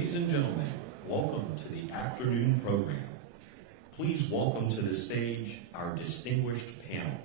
Ladies and gentlemen, welcome to the afternoon program. Please welcome to the stage our distinguished panel.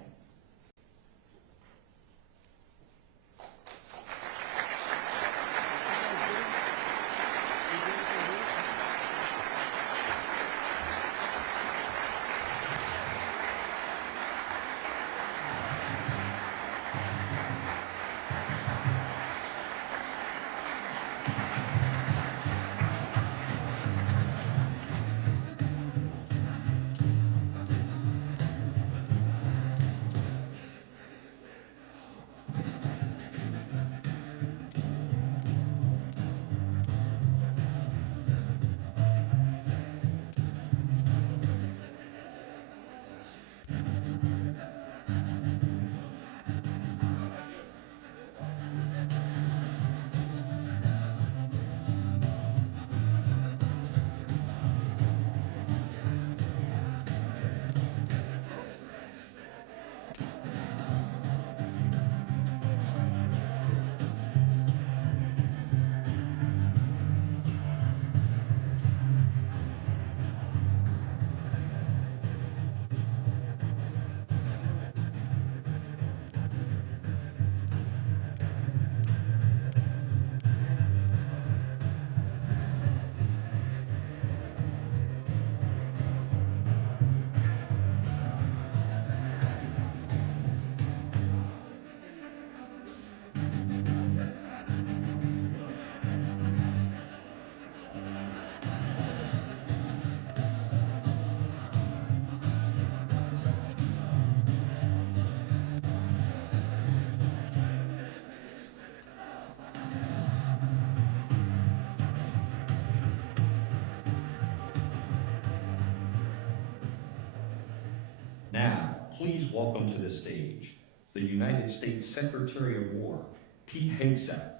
Now, please welcome to the stage the United States Secretary of War, Pete Hegseth,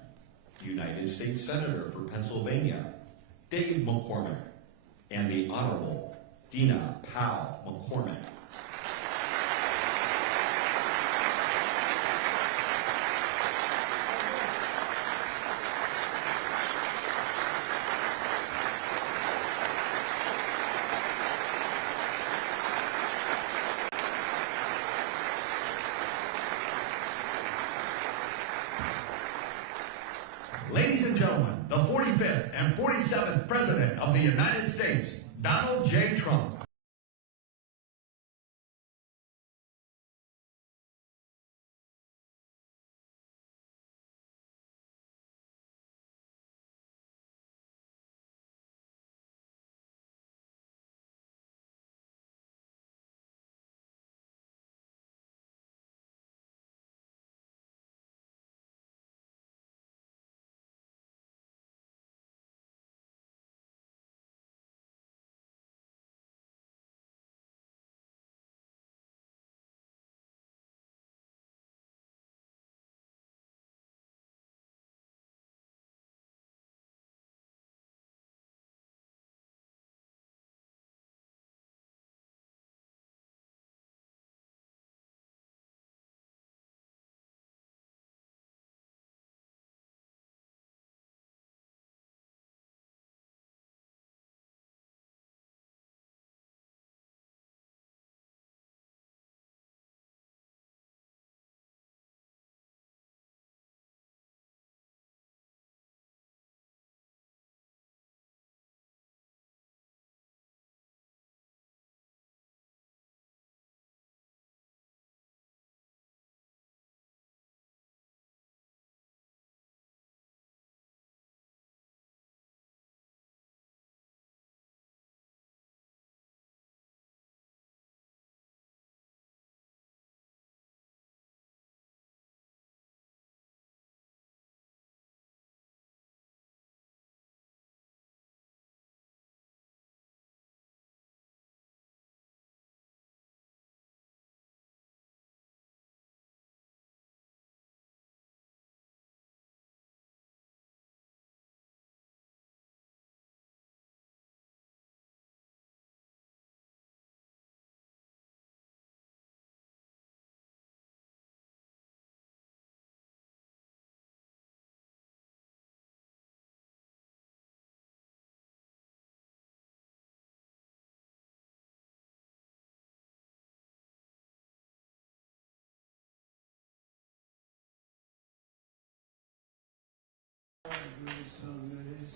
United States Senator for Pennsylvania, Dave McCormick, and the Honorable Dina Powell McCormick. Ladies and gentlemen, the 45th and 47th President of the United States, Donald J. Trump. Good song it is.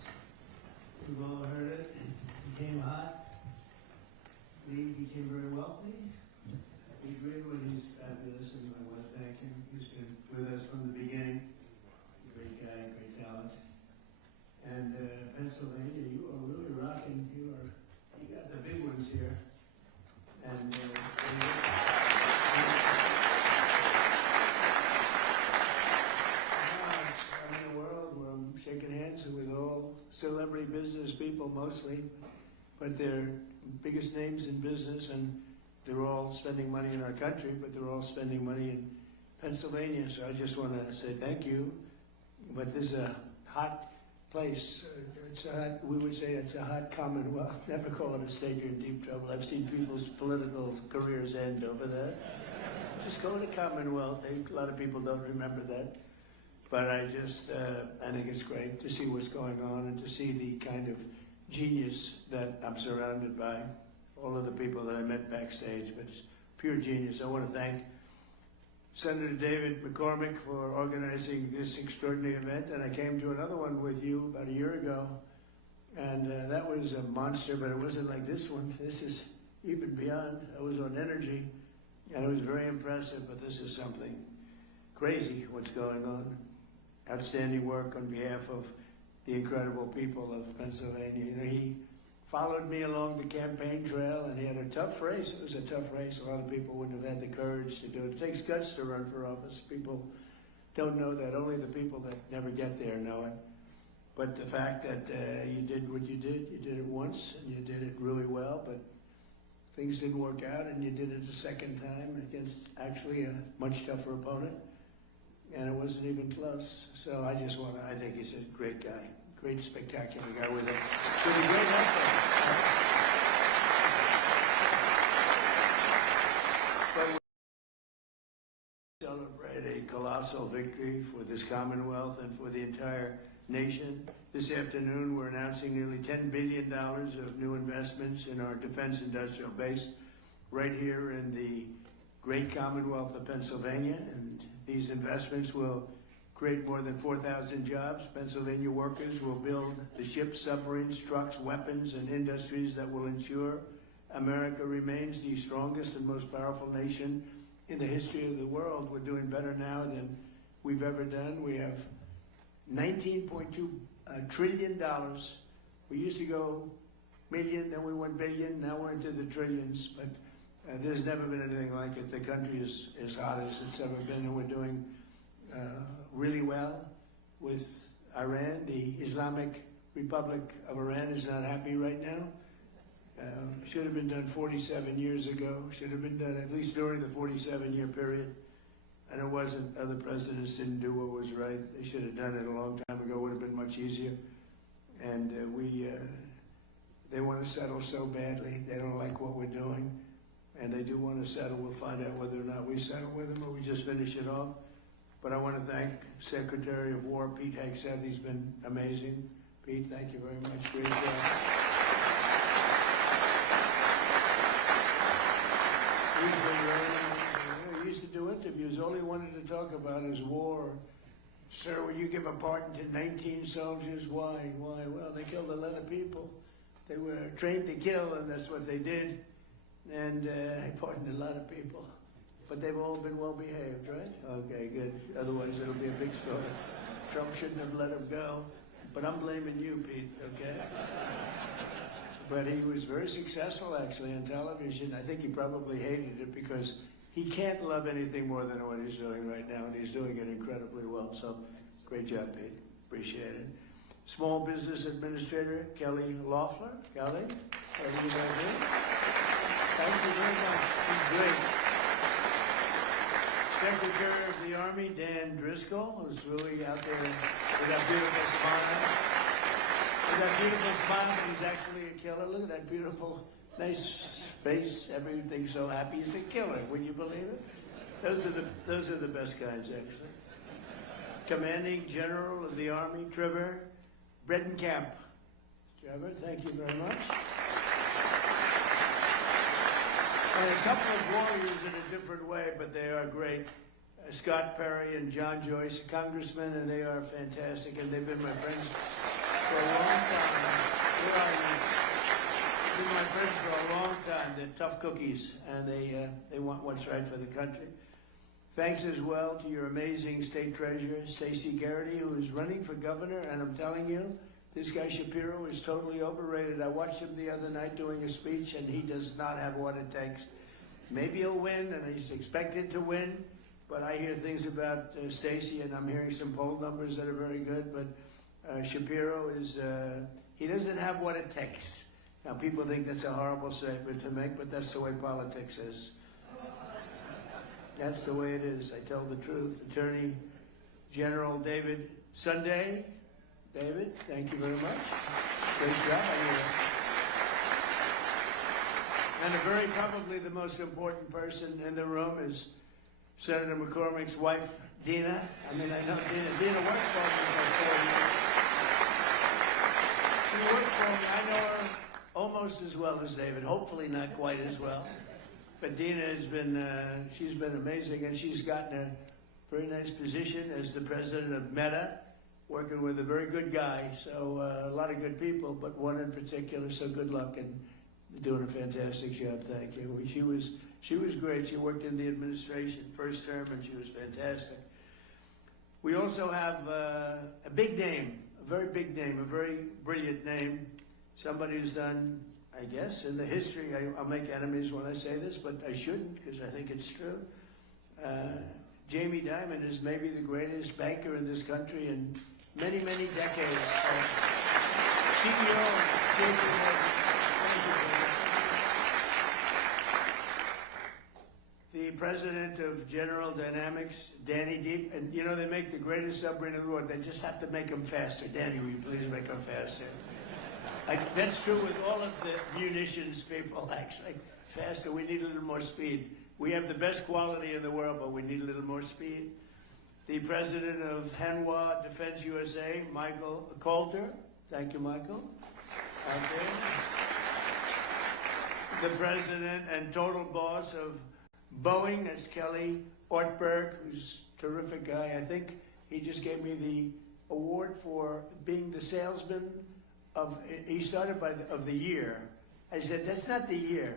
We've all heard it. It became hot. Lee became very wealthy. He Greenwood, he's fabulous, and I want to thank him. He's been with us from the beginning. Great guy, great talent. And Pennsylvania, you are really rocking. You got the big ones here. And I'm in a world where I'm shaking hands with all celebrity business people mostly, but they're biggest names in business, and they're all spending money in our country, but they're all spending money in Pennsylvania. So I just want to say thank you. But this is a hot place. We would say it's a hot commonwealth. Never call it a state, you're in deep trouble. I've seen people's political careers end over that. Just call it a commonwealth. A lot of people don't remember that. But I think it's great to see what's going on and to see the kind of genius that I'm surrounded by. All of the people that I met backstage, but it's pure genius. I want to thank Senator David McCormick for organizing this extraordinary event, and I came to another one with you about a year ago, and that was a monster, but it wasn't like this one. This is even beyond. I was on energy, and it was very impressive, but this is something crazy what's going on. Outstanding work on behalf of the incredible people of Pennsylvania. You know, he followed me along the campaign trail, and he had a tough race. It was a tough race. A lot of people wouldn't have had the courage to do it. It takes guts to run for office. People don't know that. Only the people that never get there know it. But the fact that you did what you did it once, and you did it really well, but things didn't work out, and you did it a second time against actually a much tougher opponent, and it wasn't even close. So I think he's a great guy. Great, spectacular guy with a great effort. But we celebrate a colossal victory for this Commonwealth and for the entire nation. This afternoon, we're announcing nearly $10 billion of new investments in our defense industrial base right here in the great Commonwealth of Pennsylvania. And these investments will create more than 4,000 jobs. Pennsylvania workers will build the ships, submarines, trucks, weapons, and industries that will ensure America remains the strongest and most powerful nation in the history of the world. We're doing better now than we've ever done. We have $19.2 trillion. We used to go million, then we went billion, now we're into the trillions, but there's never been anything like it. The country is as hot as it's ever been, and we're doing really well with Iran. The Islamic Republic of Iran is not happy right now. Should have been done 47 years ago. Should have been done at least during the 47-year period. And it wasn't. Other presidents didn't do what was right. They should have done it a long time ago. It would have been much easier. And they want to settle so badly. They don't like what we're doing. And they do want to settle. We'll find out whether or not we settle with them or we just finish it off. But I want to thank Secretary of War Pete Hegseth. He's been amazing. Pete, thank you very much. Great job. He used to do interviews. All he wanted to talk about is war. Sir, will you give a pardon to 19 soldiers? Why? Well, they killed a lot of people. They were trained to kill, and that's what they did. And I pardoned a lot of people. But they've all been well behaved, right? Okay, good. Otherwise, it'll be a big story. Trump shouldn't have let him go. But I'm blaming you, Pete, okay? But he was very successful, actually, on television. I think he probably hated it because he can't love anything more than what he's doing right now, and he's doing it incredibly well. So, great job, Pete. Appreciate it. Small Business Administrator Kelly Loeffler. Kelly, how are you guys doing? Thank you very much. He's great. Secretary of the Army, Dan Driscoll, who's really out there with that beautiful smile. With that beautiful smile, he's actually a killer. Look at that beautiful, nice face. Everything's so happy. He's a killer. Would you believe it? Those are the best kinds, actually. Commanding General of the Army, Trevor Bredenkamp. Trevor, thank you very much. And a couple of warriors in a different way, but they are great. Scott Perry and John Joyce, congressmen, and they are fantastic, and they've been my friends for a long time. Where are you? They've been my friends for a long time. They're tough cookies, and they want what's right for the country. Thanks as well to your amazing state treasurer, Stacey Garrity, who is running for governor, and I'm telling you, this guy Shapiro is totally overrated. I watched him the other night doing a speech, and he does not have what it takes. Maybe he'll win, and he's expected to win, but I hear things about Stacey, and I'm hearing some poll numbers that are very good, but Shapiro is, he doesn't have what it takes. Now, people think that's a horrible statement to make, but that's the way politics is. That's the way it is. I tell the truth. Attorney General David Sunday. David, thank you very much. Great job. And probably the most important person in the room is Senator McCormick's wife, Dina. I know Dina works for me for 4 years. She works for me. I know her almost as well as David. Hopefully not quite as well. But Dina has been, she's been amazing, and she's gotten a very nice position as the president of Meta, working with a very good guy. So a lot of good people, but one in particular. So good luck, and doing a fantastic job. Thank you. She was great. She worked in the administration first term, and she was fantastic. We also have a big name, a very big name, a very brilliant name. Somebody who's done, I guess, in the history, I'll make enemies when I say this, but I shouldn't because I think it's true. Jamie Dimon is maybe the greatest banker in this country in many, many decades. CEO of JP Morgan. The president of General Dynamics, Danny Deep, and you know, they make the greatest submarine in the world. They just have to make them faster. Danny, will you please make them faster? That's true with all of the munitions people, actually. Faster, we need a little more speed. We have the best quality in the world, but we need a little more speed. The president of Hanwha Defense USA, Michael Coulter. Thank you, Michael. Okay. The president and total boss of Boeing, that's Kelly Ortberg, who's a terrific guy. I think he just gave me the award for being the salesman he started of the year. I said, that's not the year.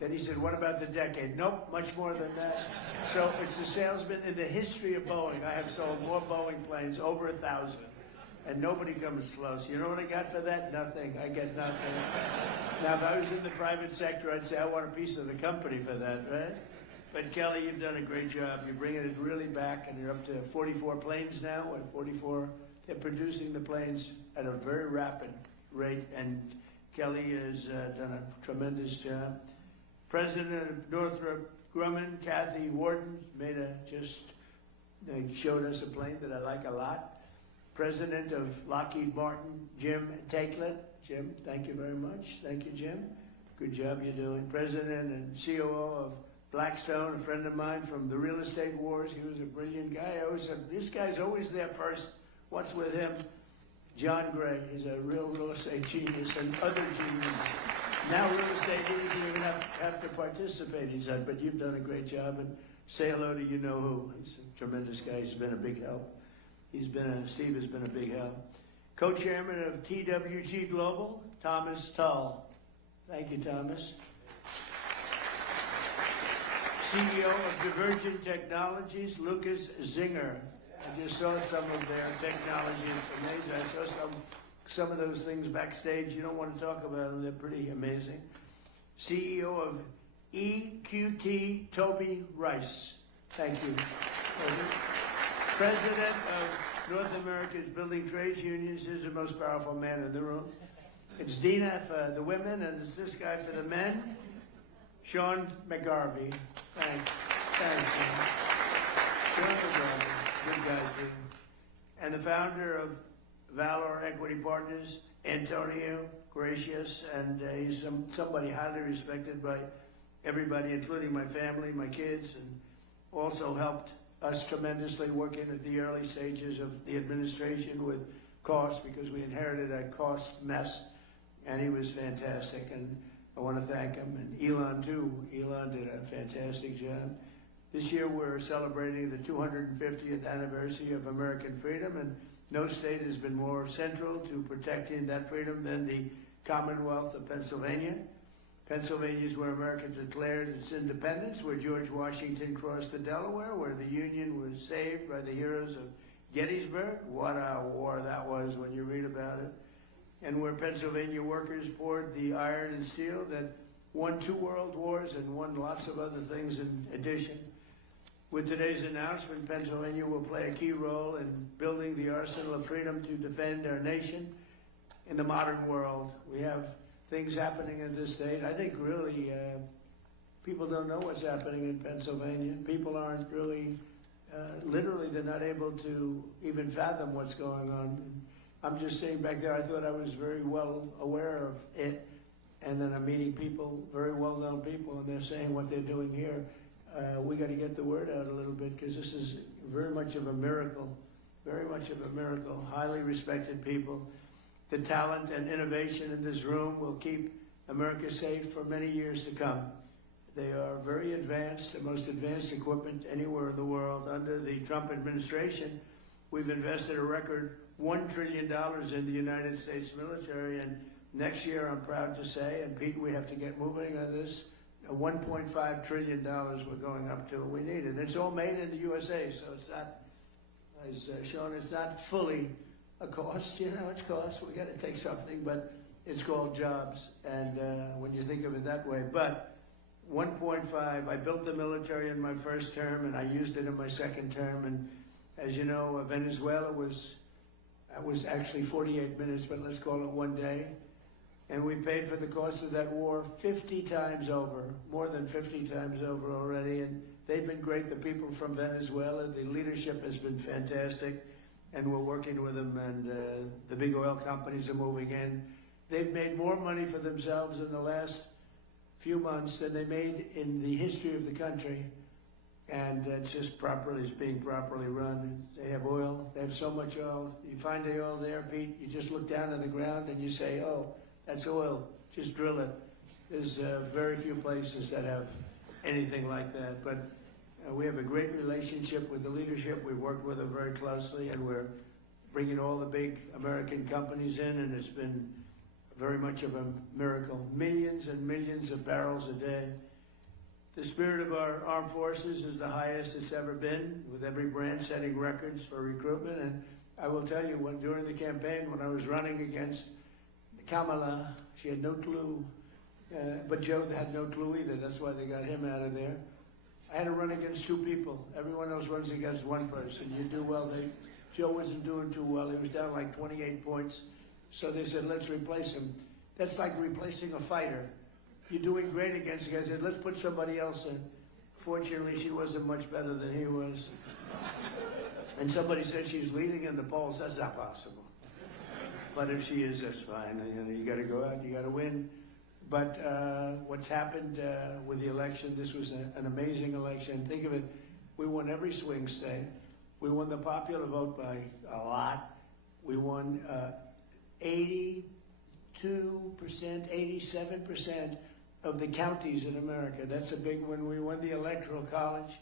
Then he said, what about the decade? Nope, much more than that. So it's the salesman in the history of Boeing. I have sold more Boeing planes, over 1,000, and nobody comes close. You know what I got for that? Nothing. I get nothing. Now, if I was in the private sector, I'd say I want a piece of the company for that, right? But Kelly, you've done a great job. You're bringing it really back, and you're up to 44 planes now. At 44, they're producing the planes at a very rapid rate, and Kelly has done a tremendous job. President of Northrop Grumman, Kathy Warden, showed us a plane that I like a lot. President of Lockheed Martin, Jim Takelett. Jim, thank you very much. Thank you, Jim. Good job you're doing. President and COO of Blackstone, a friend of mine from the real estate wars. He was a brilliant guy. I always said, this guy's always there first. What's with him? John Gray is a real estate genius, and other geniuses. Now real estate geniuses don't even have to participate, he said, but you've done a great job, and say hello to you-know-who. He's a tremendous guy. He's been a big help. Steve has been a big help. Co-chairman of TWG Global, Thomas Tull. Thank you, Thomas. CEO of Divergent Technologies, Lucas Zinger. I just saw some of their technology. It's amazing. I saw some of those things backstage. You don't want to talk about them. They're pretty amazing. CEO of EQT, Toby Rice. Thank you, Toby. President of North America's Building Trades Unions. Is the most powerful man in the room. It's Dina for the women, and it's this guy for the men. Sean McGarvey. Thanks. Sean McGarvey. Good guy, too. And the founder of Valor Equity Partners, Antonio Gracious, and he's somebody highly respected by everybody, including my family, my kids, and also helped us tremendously working at the early stages of the administration with cost, because we inherited a cost mess, and he was fantastic, and I want to thank him. And Elon, too. Elon did a fantastic job. This year we're celebrating the 250th anniversary of American freedom, and no state has been more central to protecting that freedom than the Commonwealth of Pennsylvania. Pennsylvania is where America declared its independence, where George Washington crossed the Delaware, where the Union was saved by the heroes of Gettysburg. What a war that was when you read about it. And where Pennsylvania workers poured the iron and steel that won 2 world wars and won lots of other things in addition. With today's announcement, Pennsylvania will play a key role in building the arsenal of freedom to defend our nation in the modern world. We have things happening in this state. I think really people don't know what's happening in Pennsylvania. People aren't really, literally they're not able to even fathom what's going on. I'm just sitting back there, I thought I was very well aware of it, and then I'm meeting people, very well-known people, and they're saying what they're doing here. We got to get the word out a little bit, because this is very much of a miracle, very much of a miracle. Highly respected people. The talent and innovation in this room will keep America safe for many years to come. They are very advanced, the most advanced equipment anywhere in the world. Under the Trump administration, we've invested a record $1 trillion in the United States military, and next year, I'm proud to say, and Pete, we have to get moving on this, $1.5 trillion we're going up to. We need it. It's all made in the USA, so it's not, as Sean, it's not fully a cost. You know, it's cost. We got to take something, but it's called jobs. And when you think of it that way, but 1.5. I built the military in my first term, and I used it in my second term. And as you know, Venezuela was actually 48 minutes, but let's call it 1 day. And we paid for the cost of that war 50 times over, more than 50 times over already. And they've been great. The people from Venezuela, the leadership has been fantastic. And we're working with them, and the big oil companies are moving in. They've made more money for themselves in the last few months than they made in the history of the country. And it's just it's being properly run. They have oil. They have so much oil. You find the oil there, Pete, you just look down on the ground and you say, oh, that's oil. Just drill it. There's very few places that have anything like that. But we have a great relationship with the leadership. We've worked with them very closely, and we're bringing all the big American companies in, and it's been very much of a miracle. Millions and millions of barrels a day. The spirit of our armed forces is the highest it's ever been, with every branch setting records for recruitment. And I will tell you, during the campaign, when I was running against Kamala, she had no clue, but Joe had no clue either. That's why they got him out of there. I had to run against 2 people. Everyone else runs against 1 person. You do well. Joe wasn't doing too well. He was down like 28 points. So they said, let's replace him. That's like replacing a fighter. You're doing great against the guy. I said, let's put somebody else in. Fortunately, she wasn't much better than he was. And somebody said she's leading in the polls. That's not possible. But if she is, that's fine. You got to go out. You got to win. But what's happened with the election, this was an amazing election. Think of it, we won every swing state. We won the popular vote by a lot. We won 82%, 87% of the counties in America. That's a big one. We won the Electoral College.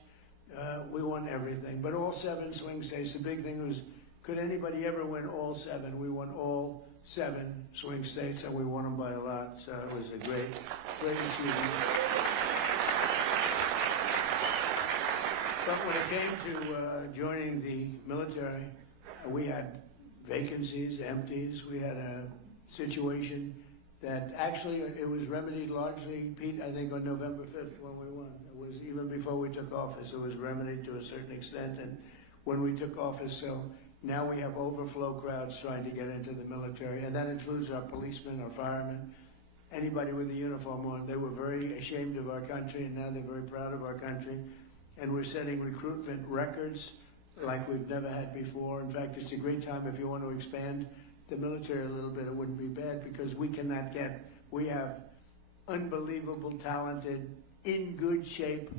We won everything. But all 7 swing states, the big thing was, could anybody ever win all 7? We won all 7 swing states, and we won them by a lot. So it was a great, great achievement. But when it came to joining the military, we had vacancies, empties. We had a situation that actually it was remedied largely, Pete, I think on November 5th when we won. It was even before we took office, it was remedied to a certain extent. And when we took office, so now we have overflow crowds trying to get into the military, and that includes our policemen, our firemen, anybody with a uniform on. They were very ashamed of our country, and now they're very proud of our country. And we're setting recruitment records like we've never had before. In fact, it's a great time if you want to expand the military a little bit. It wouldn't be bad, because we have unbelievable talented, in good shape,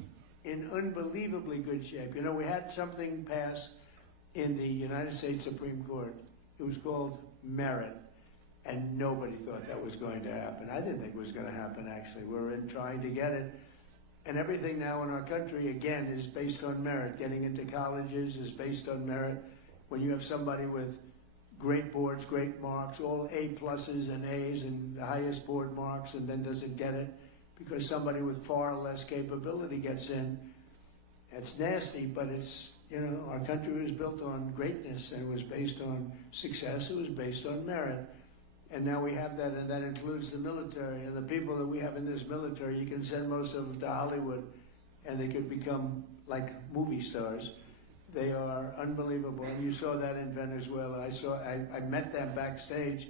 in unbelievably good shape. You know, we had something pass in the United States Supreme Court. It was called merit, and nobody thought that was going to happen. I didn't think it was going to happen, actually. We were trying to get it, And everything now in our country, again, is based on merit. Getting into colleges is based on merit. When you have somebody with great boards, great marks, all A pluses and A's and the highest board marks, and then doesn't get it because somebody with far less capability gets in, it's nasty, but it's, you know, our country was built on greatness, and it was based on success, it was based on merit. And now we have that, and that includes the military. And the people that we have in this military, you can send most of them to Hollywood, and they could become like movie stars. They are unbelievable, and you saw that in Venezuela. I met them backstage,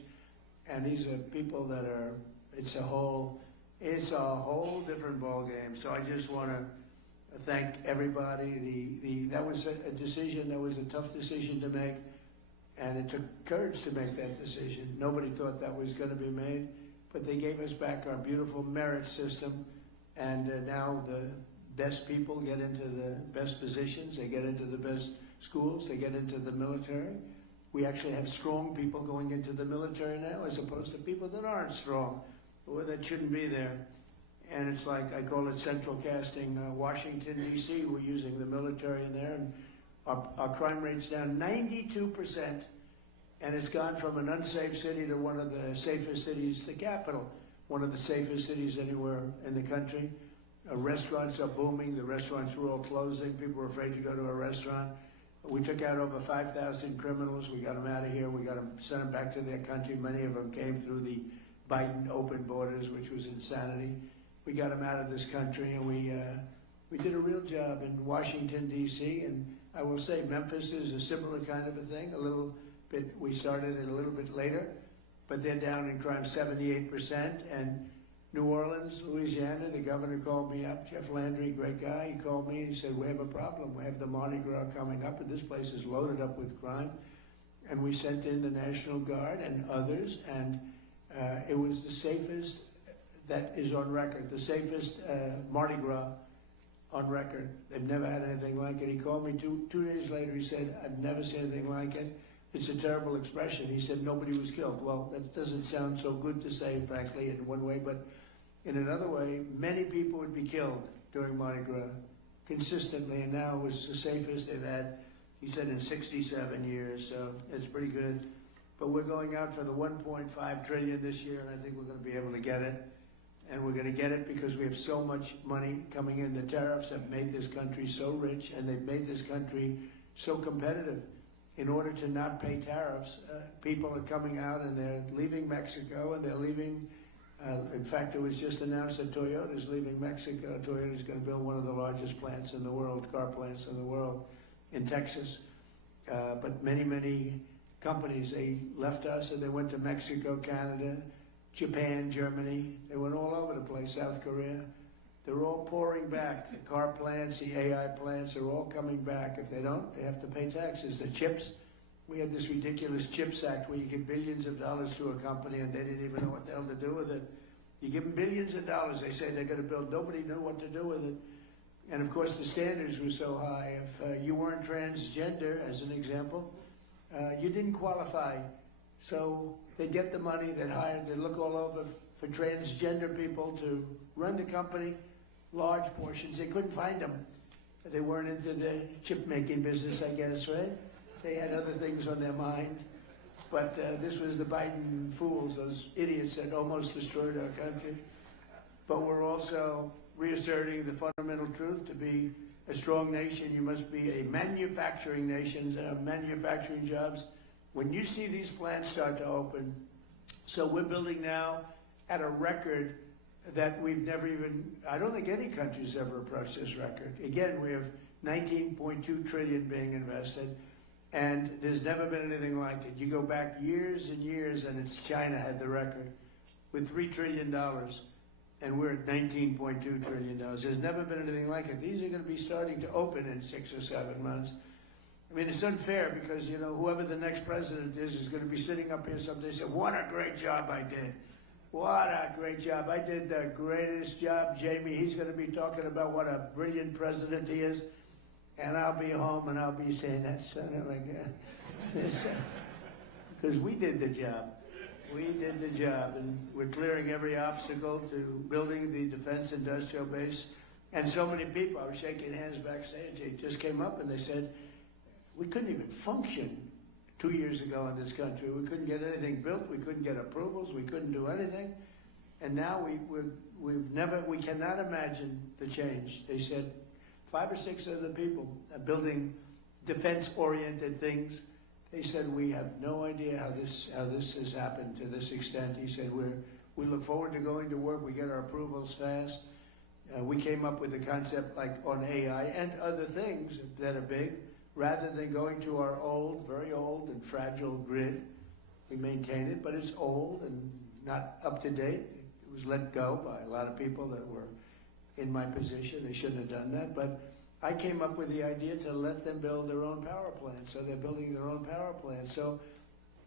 and these are people that are. It's a whole different ballgame. So I just want to thank everybody. That was a decision. That was a tough decision to make. And it took courage to make that decision. Nobody thought that was going to be made, but they gave us back our beautiful merit system, and now the best people get into the best positions, they get into the best schools, they get into the military. We actually have strong people going into the military now, as opposed to people that aren't strong, or that shouldn't be there. And it's like, I call it central casting. Washington, D.C., we're using the military in there, and our crime rate's down 92%, and it's gone from an unsafe city to one of the safest cities, the capital, one of the safest cities anywhere in the country. Restaurants are booming. The restaurants were all closing. People were afraid to go to a restaurant. We took out over 5,000 criminals. We got them out of here. We got them, sent them back to their country. Many of them came through the Biden open borders, which was insanity. We got them out of this country, and we did a real job in Washington, D.C., and I will say Memphis is a similar kind of a thing, a little bit. We started it a little bit later, but they're down in crime 78%. And New Orleans, Louisiana, the governor called me up, Jeff Landry, great guy. He called me and he said, we have a problem. We have the Mardi Gras coming up, and this place is loaded up with crime. And we sent in the National Guard and others, and it was the safest that is on record, the safest Mardi Gras on record. They've never had anything like it. He called me two days later. He said, I've never seen anything like it. It's a terrible expression. He said, nobody was killed. Well, that doesn't sound so good to say, frankly, in one way, but in another way, many people would be killed during Mardi Gras consistently, and now it was the safest they've had, he said, in 67 years, so it's pretty good. But we're going out for the $1.5 trillion this year, and I think we're going to be able to get it. And we're going to get it because we have so much money coming in. The tariffs have made this country so rich, and they've made this country so competitive. In order to not pay tariffs, people are coming out and they're leaving Mexico, and they're leaving. In fact, it was just announced that Toyota is leaving Mexico. Toyota is going to build one of the largest plants in the world, car plants in the world, in Texas. But many, many companies, they left us and they went to Mexico, Canada, Japan, Germany. They went all over the place, South Korea. They're all pouring back. The car plants, the AI plants are all coming back. If they don't, they have to pay taxes. The chips, we had this ridiculous CHIPS Act where you give billions of dollars to a company and they didn't even know what the hell to do with it. You give them billions of dollars, they say they're going to build. Nobody knew what to do with it. And of course the standards were so high. If you weren't transgender, as an example, you didn't qualify. So they get the money, they hired, they look all over for transgender people to run the company, large portions. They couldn't find them. They weren't into the chip making business, I guess, right? They had other things on their mind. But this was the Biden fools, those idiots that almost destroyed our country. But we're also reasserting the fundamental truth. To be a strong nation, you must be a manufacturing nation, manufacturing jobs. When you see these plants start to open, so we're building now at a record that we've never even, I don't think any country's ever approached this record. Again, we have $19.2 trillion being invested, and there's never been anything like it. You go back years and years, and it's China had the record with $3 trillion, and we're at $19.2 trillion. There's never been anything like it. These are going to be starting to open in 6 or 7 months. I mean, it's unfair because, you know, whoever the next president is going to be sitting up here someday and say, what a great job I did. What a great job. I did the greatest job, Jamie. He's going to be talking about what a brilliant president he is. And I'll be home and I'll be saying, that son of a gun. Because we did the job. We did the job. And we're clearing every obstacle to building the defense industrial base. And so many people, I was shaking hands backstage, they just came up and they said, we couldn't even function 2 years ago in this country. We couldn't get anything built, we couldn't get approvals, we couldn't do anything. And now we cannot imagine the change. They said 5 or 6 of the people building defense-oriented things, they said, we have no idea how this has happened to this extent. He said, we look forward to going to work, we get our approvals fast. We came up with a concept like on AI and other things that are big, rather than going to our old, very old and fragile grid. We maintain it, but it's old and not up to date. It was let go by a lot of people that were in my position. They shouldn't have done that, but I came up with the idea to let them build their own power plant. So they're building their own power plant. So,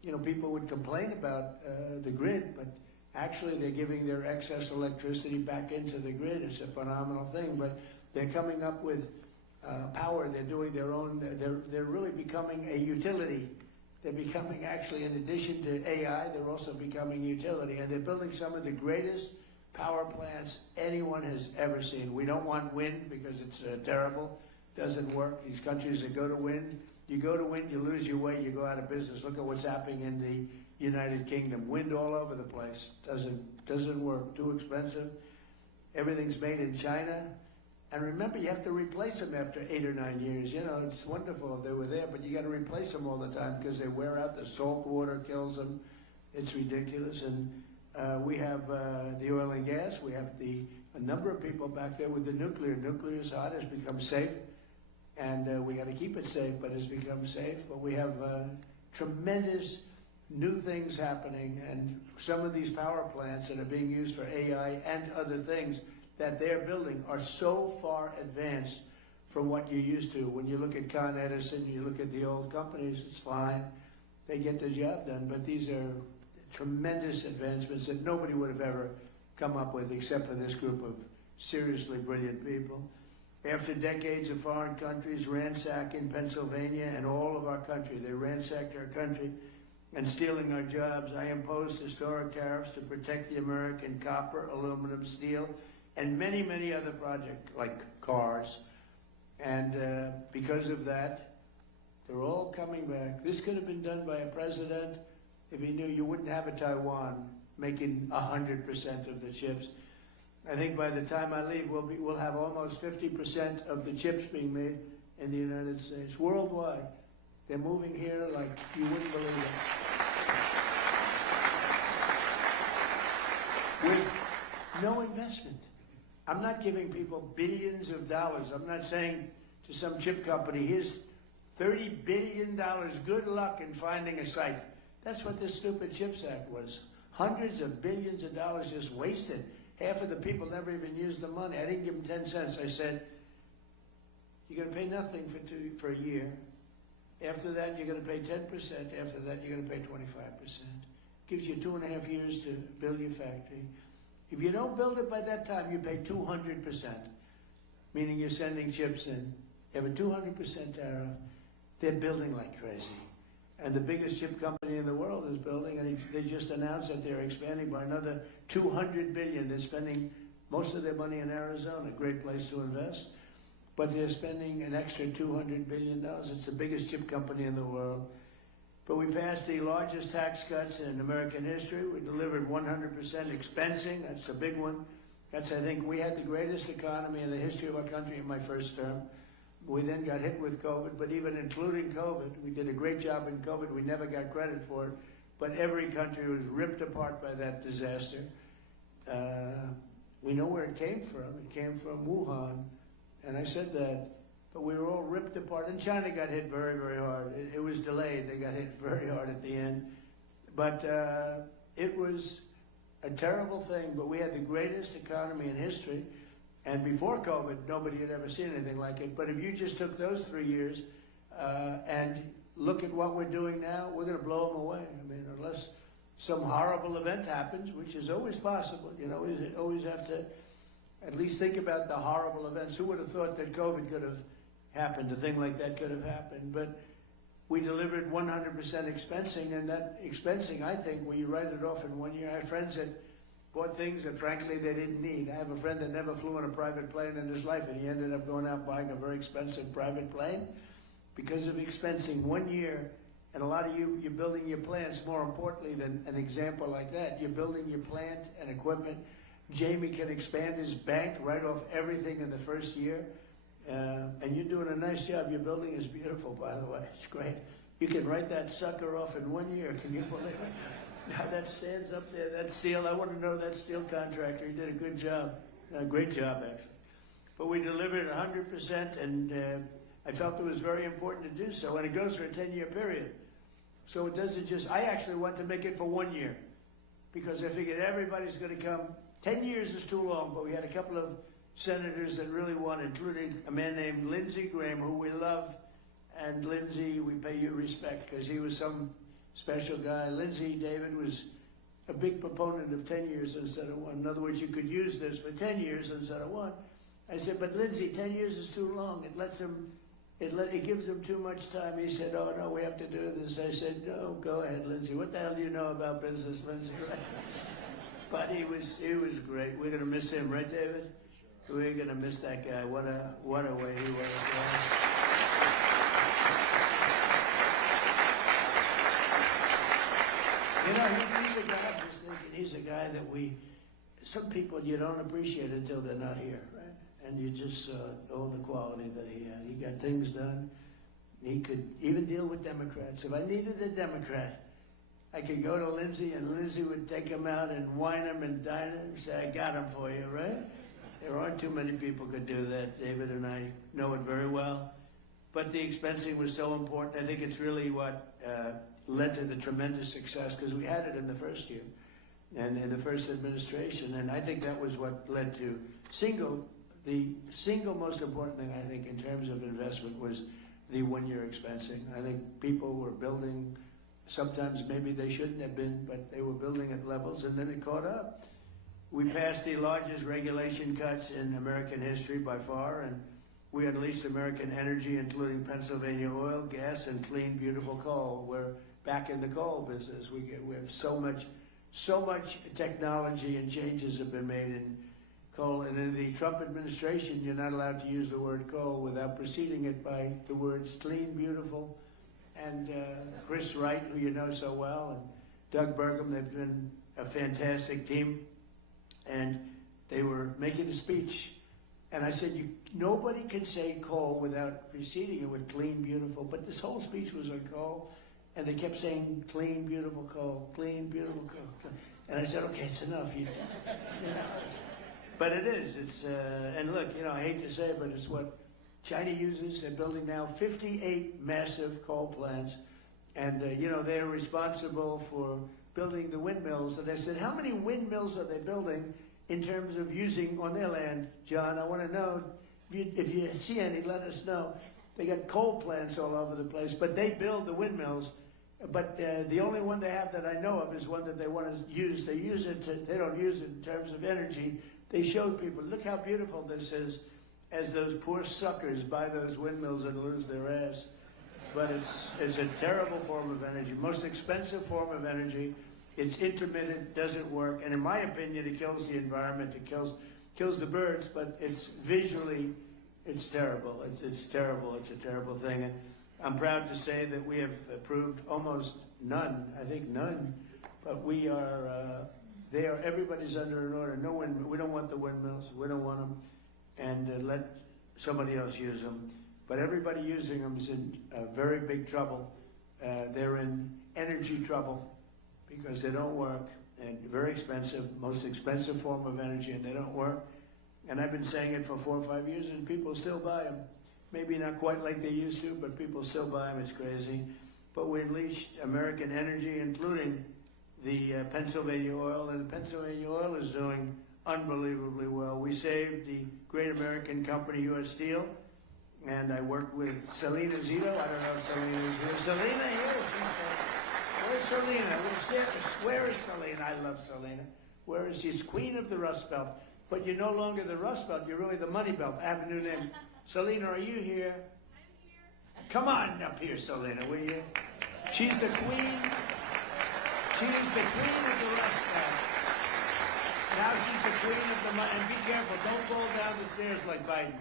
you know, people would complain about the grid, but actually they're giving their excess electricity back into the grid. It's a phenomenal thing, but they're coming up with power. They're doing their own, they're really becoming a utility. They're becoming, actually, in addition to AI, they're also becoming utility. And they're building some of the greatest power plants anyone has ever seen. We don't want wind because it's terrible, doesn't work. These countries that go to wind, you go to wind, you lose your way, you go out of business. Look at what's happening in the United Kingdom. Wind all over the place, doesn't work, too expensive. Everything's made in China. And remember, you have to replace them after 8 or 9 years. You know, it's wonderful if they were there, but you got to replace them all the time because they wear out. The salt water kills them. It's ridiculous. And we have the oil and gas. We have a number of people back there with the nuclear. Nuclear is hot. It's become safe. And we got to keep it safe, but it's become safe. But we have tremendous new things happening. And some of these power plants that are being used for AI and other things that they're building are so far advanced from what you're used to. When you look at Con Edison, you look at the old companies, it's fine. They get the job done, but these are tremendous advancements that nobody would have ever come up with except for this group of seriously brilliant people. After decades of foreign countries ransacking Pennsylvania and all of our country, they ransacked our country and stealing our jobs, I imposed historic tariffs to protect the American copper, aluminum, steel, and many, many other projects like cars. And because of that, they're all coming back. This could have been done by a president if he knew you wouldn't have a Taiwan making 100% of the chips. I think by the time I leave, we'll have almost 50% of the chips being made in the United States. Worldwide, they're moving here like you wouldn't believe it. With no investment. I'm not giving people billions of dollars. I'm not saying to some chip company, here's $30 billion, good luck in finding a site. That's what this stupid CHIPS Act was. Hundreds of billions of dollars just wasted. Half of the people never even used the money. I didn't give them 10 cents. I said, you're going to pay nothing for a year. After that, you're going to pay 10%. After that, you're going to pay 25%. Gives you 2.5 years to build your factory. If you don't build it by that time, you pay 200%, meaning you're sending chips in. You have a 200% tariff. They're building like crazy. And the biggest chip company in the world is building, and they just announced that they're expanding by another $200 billion. They're spending most of their money in Arizona, a great place to invest. But they're spending an extra $200 billion. It's the biggest chip company in the world. But we passed the largest tax cuts in American history. We delivered 100% expensing. That's a big one. I think, we had the greatest economy in the history of our country in my first term. We then got hit with COVID, but even including COVID, we did a great job in COVID. We never got credit for it, but every country was ripped apart by that disaster. We know where it came from. It came from Wuhan, and I said that. But we were all ripped apart, and China got hit very, very hard. It was delayed. They got hit very hard at the end. But it was a terrible thing, but we had the greatest economy in history. And before COVID, nobody had ever seen anything like it. But if you just took those 3 years and look at what we're doing now, we're going to blow them away. I mean, unless some horrible event happens, which is always possible. You know, you always have to at least think about the horrible events. Who would have thought that COVID could have happened? A thing like that could have happened. But we delivered 100% expensing, and that expensing, I think, when you write it off in 1 year, I have friends that bought things that frankly they didn't need. I have a friend that never flew on a private plane in his life, and he ended up going out buying a very expensive private plane because of expensing 1 year. And a lot of you're building your plants more importantly than an example like that. You're building your plant and equipment. Jamie can expand his bank, write off everything in the first year. And you're doing a nice job. Your building is beautiful, by the way. It's great. You can write that sucker off in 1 year. Can you believe it? Now that stands up there, that steel. I want to know that steel contractor. He did a good job. A great job, actually. But we delivered 100%, and I felt it was very important to do so. And it goes for a 10-year period. So it doesn't just, I actually want to make it for 1 year because I figured everybody's going to come. 10 years is too long, but we had a couple of senators that really wanted, including a man named Lindsey Graham, who we love. And Lindsey, we pay you respect because he was some special guy. Lindsey, David, was a big proponent of 10 years instead of 1. In other words, you could use this for 10 years instead of 1. I said, but Lindsey, 10 years is too long. It lets him, it gives them too much time. He said, oh, no, we have to do this. I said, no, go ahead, Lindsey. What the hell do you know about business, Lindsey? But he was great. We're going to miss him, right, David? We're going to miss that guy. What a way he was. You know, he's a guy, I'm just thinking, he's a guy that some people you don't appreciate until they're not here, right? And you just saw all the quality that he had. He got things done. He could even deal with Democrats. If I needed a Democrat, I could go to Lindsey, and Lindsey would take him out and wine him and dine him and say, I got him for you, right? There aren't too many people could do that. David and I know it very well. But the expensing was so important. I think it's really what led to the tremendous success, because we had it in the first year and in the first administration. And I think that was what led to the single most important thing, I think, in terms of investment was the 1 year expensing. I think people were building, sometimes maybe they shouldn't have been, but they were building at levels, and then it caught up. We passed the largest regulation cuts in American history by far, and we unleashed American energy, including Pennsylvania oil, gas, and clean, beautiful coal. We're back in the coal business. We have so much technology and changes have been made in coal. And in the Trump administration, you're not allowed to use the word coal without preceding it by the words clean, beautiful, and Chris Wright, who you know so well, and Doug Burgum. They've been a fantastic team. And they were making a speech. And I said, nobody can say coal without preceding it with clean, beautiful. But this whole speech was on coal. And they kept saying, clean, beautiful coal, clean, beautiful coal. And I said, okay, it's enough. You know. But it is. It's and look, you know, I hate to say it, but it's what China uses. They're building now 58 massive coal plants. And, you know, they're responsible for building the windmills. And I said, how many windmills are they building in terms of using on their land? John, I want to know. If you see any, let us know. They got coal plants all over the place, but they build the windmills. But the only one they have that I know of is one that they want to use. They use it. They don't use it in terms of energy. They showed people, look how beautiful this is, as those poor suckers buy those windmills and lose their ass. But it's a terrible form of energy, most expensive form of energy. It's intermittent, doesn't work, and in my opinion, it kills the environment. It kills the birds, but it's visually, it's terrible. It's terrible. It's a terrible thing. And I'm proud to say that we have approved almost none. I think none, but we are. Everybody's under an order. No one. We don't want the windmills. We don't want them, and let somebody else use them. But everybody using them is in very big trouble. They're in energy trouble, because they don't work, and very expensive, most expensive form of energy, and they don't work. And I've been saying it for 4 or 5 years, and people still buy them. Maybe not quite like they used to, but people still buy them. It's crazy. But we unleashed American energy, including the Pennsylvania oil, and the Pennsylvania oil is doing unbelievably well. We saved the great American company, U.S. Steel, and I worked with Selena Zito. I don't know if Selena is here. Selena here. Where's Selena? Where is Selena? I love Selena. Where is she? She's queen of the Rust Belt. But you're no longer the Rust Belt. You're really the Money Belt. I have a new name. Selena, are you here? I'm here. Come on up here, Selena, will you? She's the queen. She's the queen of the Rust Belt. Now she's the queen of the money. And be careful, don't fall down the stairs like Biden.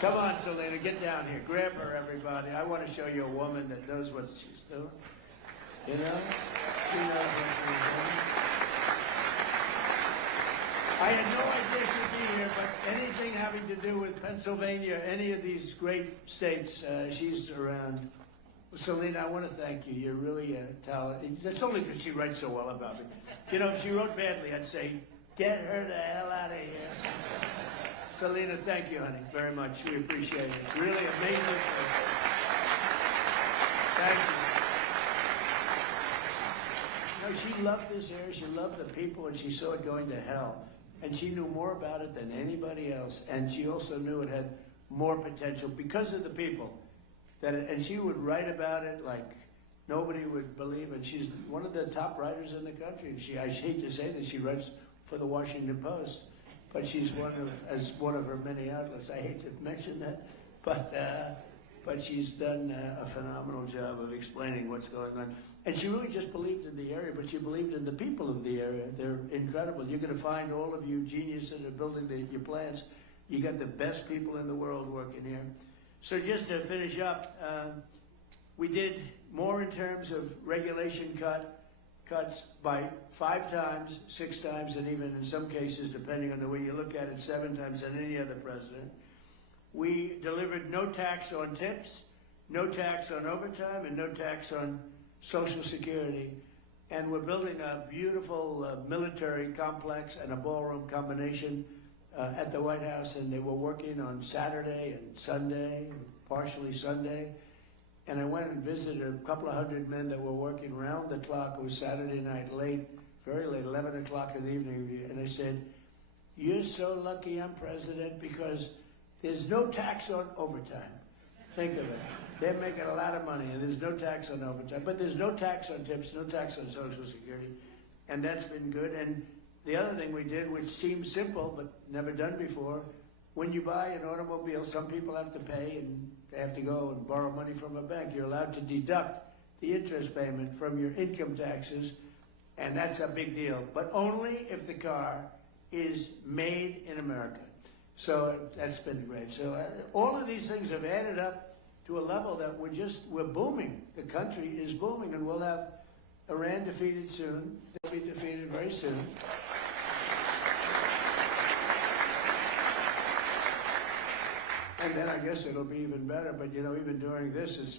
Come on, Selena, get down here. Grab her, everybody. I want to show you a woman that knows what she's doing. You know? She knows what she's doing. I had no idea she'd be here, but anything having to do with Pennsylvania, any of these great states, she's around. Selena, I want to thank you. You're really a talent. That's only because she writes so well about me. You know, if she wrote badly, I'd say, get her the hell out of here. Selena, thank you, honey, very much. We appreciate it. Really amazing. Thank you. No, she loved this area. She loved the people, and she saw it going to hell. And she knew more about it than anybody else. And she also knew it had more potential because of the people. And she would write about it like nobody would believe. And she's one of the top writers in the country. I hate to say that she writes for the Washington Post, but she's one of her many outlets. I hate to mention that, but she's done a phenomenal job of explaining what's going on. And she really just believed in the area, but she believed in the people of the area. They're incredible. You're going to find all of you geniuses that are building your plants. You got the best people in the world working here. So just to finish up, we did more in terms of regulation cuts by 5 times, 6 times, and even in some cases, depending on the way you look at it, 7 times than any other president. We delivered no tax on tips, no tax on overtime, and no tax on Social Security. And we're building a beautiful military complex and a ballroom combination at the White House, and they were working on Saturday and Sunday, partially Sunday. And I went and visited a couple of hundred men that were working round the clock. It was Saturday night, late, very late, 11 o'clock in the evening. And I said, you're so lucky I'm president because there's no tax on overtime. Think of it. They're making a lot of money, and there's no tax on overtime. But there's no tax on tips, no tax on Social Security. And that's been good. And the other thing we did, which seems simple but never done before, when you buy an automobile, some people have to pay and they have to go and borrow money from a bank. You're allowed to deduct the interest payment from your income taxes, and that's a big deal. But only if the car is made in America. So that's been great. So all of these things have added up to a level that we're booming. The country is booming, and we'll have Iran defeated soon. They'll be defeated very soon. And then I guess it'll be even better. But you know, even during this, it's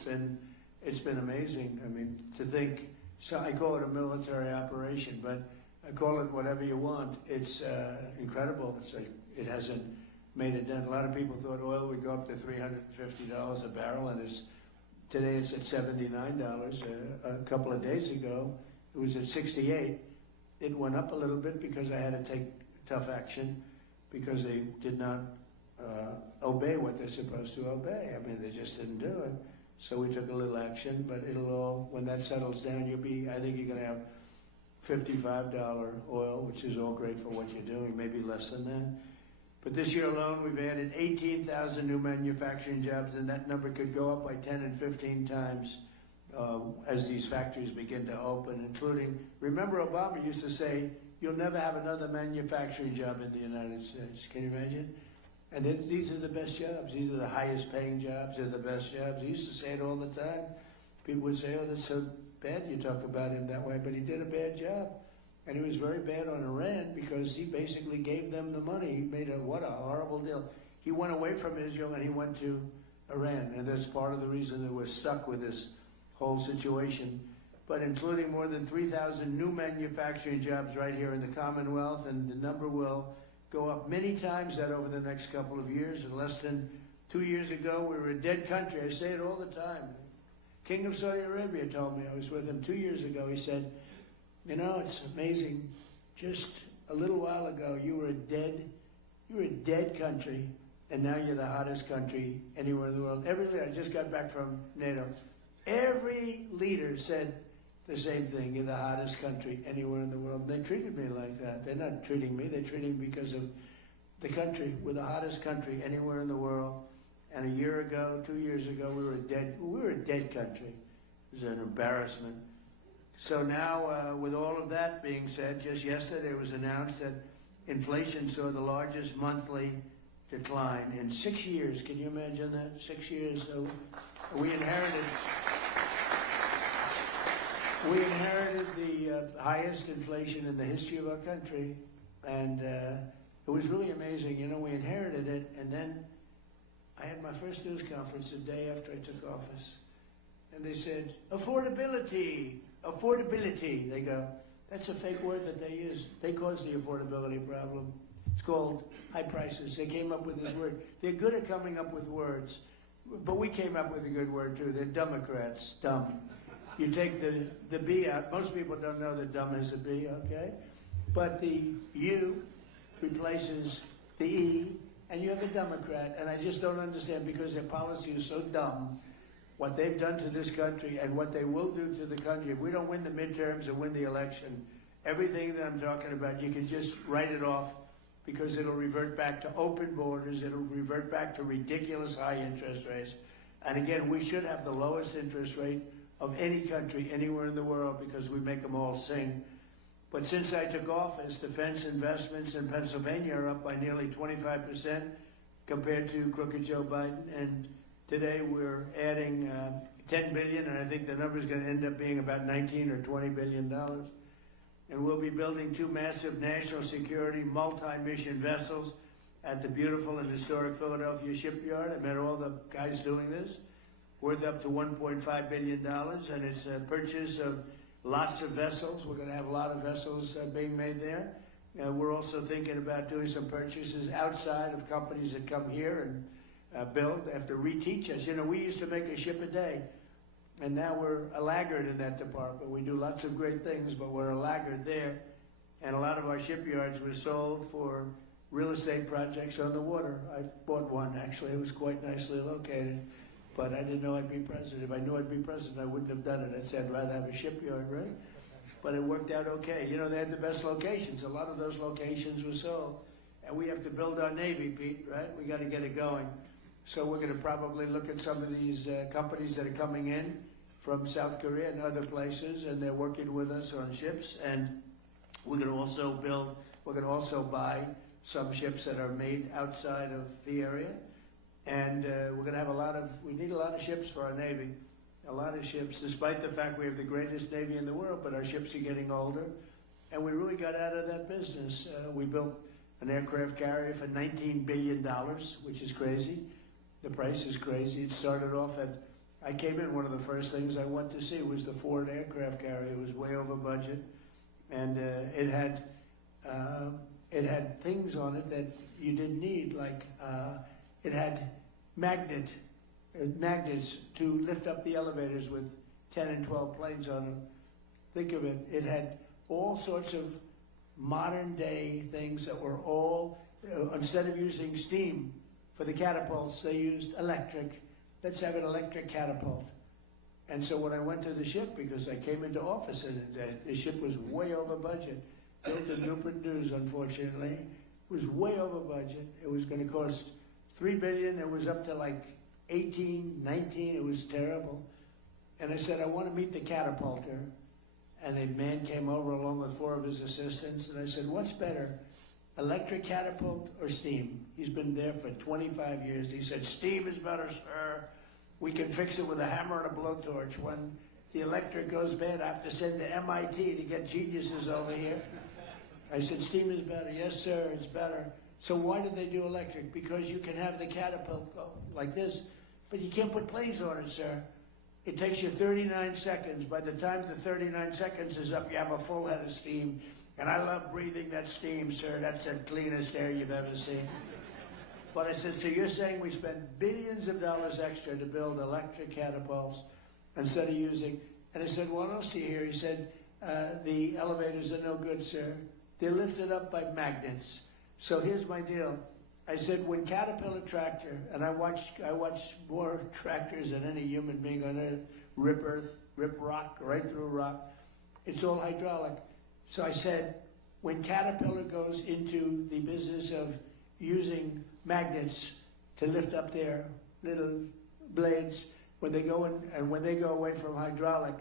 been amazing. I mean, to think. So I call it a military operation, but I call it whatever you want. It's incredible. It hasn't made a dent. A lot of people thought oil would go up to $350 a barrel, and today it's at $79. A couple of days ago, it was at $68. It went up a little bit because I had to take tough action because they did not obey what they're supposed to obey. I mean, they just didn't do it. So we took a little action, but it'll all, when that settles down, I think you're going to have $55 oil, which is all great for what you're doing, maybe less than that. But this year alone, we've added 18,000 new manufacturing jobs, and that number could go up by 10 and 15 times as these factories begin to open, including, remember Obama used to say, you'll never have another manufacturing job in the United States. Can you imagine? And these are the best jobs. These are the highest paying jobs. They're the best jobs. He used to say it all the time. People would say, oh, that's so bad you talk about him that way, but he did a bad job. And he was very bad on Iran because he basically gave them the money. He made what a horrible deal. He went away from Israel and he went to Iran. And that's part of the reason that we're stuck with this whole situation. But including more than 3,000 new manufacturing jobs right here in the Commonwealth, and the number will go up many times that over the next couple of years. In less than 2 years ago, we were a dead country. I say it all the time. King of Saudi Arabia told me, I was with him 2 years ago, he said, you know, it's amazing. Just a little while ago, you were a dead country, and now you're the hottest country anywhere in the world. Every leader, I just got back from NATO. Every leader said the same thing. You're the hottest country anywhere in the world. They treated me like that. They're not treating me. They're treating me because of the country. We're the hottest country anywhere in the world. And a year ago, 2 years ago, we were a dead country. It was an embarrassment. So now, with all of that being said, just yesterday it was announced that inflation saw the largest monthly decline in 6 years. Can you imagine that? 6 years. So we inherited the highest inflation in the history of our country, and it was really amazing. You know, we inherited it, and then I had my first news conference the day after I took office, and they said, affordability, affordability. They go, that's a fake word that they use. They caused the affordability problem. It's called high prices. They came up with this word. They're good at coming up with words, but we came up with a good word too. They're Democrats, dumb. You take the B out. Most people don't know that dumb is a B, okay? But the U replaces the E, and you have a Democrat. And I just don't understand, because their policy is so dumb, what they've done to this country and what they will do to the country. If we don't win the midterms and win the election, everything that I'm talking about, you can just write it off, because it'll revert back to open borders. It'll revert back to ridiculous high interest rates. And again, we should have the lowest interest rate of any country anywhere in the world, because we make them all sing. But since I took office, defense investments in Pennsylvania are up by nearly 25% compared to crooked Joe Biden. And today we're adding $10 billion, and I think the number is going to end up being about $19 or $20 billion. And we'll be building 2 massive national security multi-mission vessels at the beautiful and historic Philadelphia shipyard. I met all the guys doing this, worth up to $1.5 billion, and it's a purchase of lots of vessels. We're going to have a lot of vessels being made there. We're also thinking about doing some purchases outside of companies that come here and build. They have to reteach us. You know, we used to make a ship a day, and now we're a laggard in that department. We do lots of great things, but we're a laggard there. And a lot of our shipyards were sold for real estate projects on the water. I bought one, actually. It was quite nicely located. But I didn't know I'd be president. If I knew I'd be president, I wouldn't have done it. I said I'd rather have a shipyard, right? But it worked out okay. You know, they had the best locations. A lot of those locations were sold. And we have to build our Navy, Pete, right? We got to get it going. So we're going to probably look at some of these companies that are coming in from South Korea and other places, and they're working with us on ships. And we're going to also buy some ships that are made outside of the area. And we're going to have we need a lot of ships for our Navy, a lot of ships, despite the fact we have the greatest Navy in the world, but our ships are getting older. And we really got out of that business. We built an aircraft carrier for $19 billion, which is crazy. The price is crazy. It started off I came in, one of the first things I went to see was the Ford aircraft carrier. It was way over budget. And it had things on it that you didn't need, like it had magnets to lift up the elevators with 10 and 12 planes on them. Think of it. It had all sorts of modern day things that were all, instead of using steam for the catapults, they used electric. Let's have an electric catapult. And so when I went to the ship, because I came into office and the ship was way over budget, built in Newport News, unfortunately, it was way over budget. It was going to cost $3 billion. It was up to like 18, 19. It was terrible. And I said, I want to meet the catapulter. And a man came over along with 4 of his assistants. And I said, what's better, electric catapult or steam? He's been there for 25 years. He said, steam is better, sir. We can fix it with a hammer and a blowtorch. When the electric goes bad, I have to send to MIT to get geniuses over here. I said, steam is better. Yes, sir, it's better. So why did they do electric? Because you can have the catapult go like this, but you can't put planes on it, sir. It takes you 39 seconds. By the time the 39 seconds is up, you have a full head of steam. And I love breathing that steam, sir. That's the cleanest air you've ever seen. But I said, so you're saying we spend billions of dollars extra to build electric catapults instead of using... And I said, what else do you hear? He said, the elevators are no good, sir. They're lifted up by magnets. So here's my deal. I said, when Caterpillar tractor, and I watch more tractors than any human being on earth, rip rock, right through rock. It's all hydraulic. So I said, when Caterpillar goes into the business of using magnets to lift up their little blades, when they go in and when they go away from hydraulic,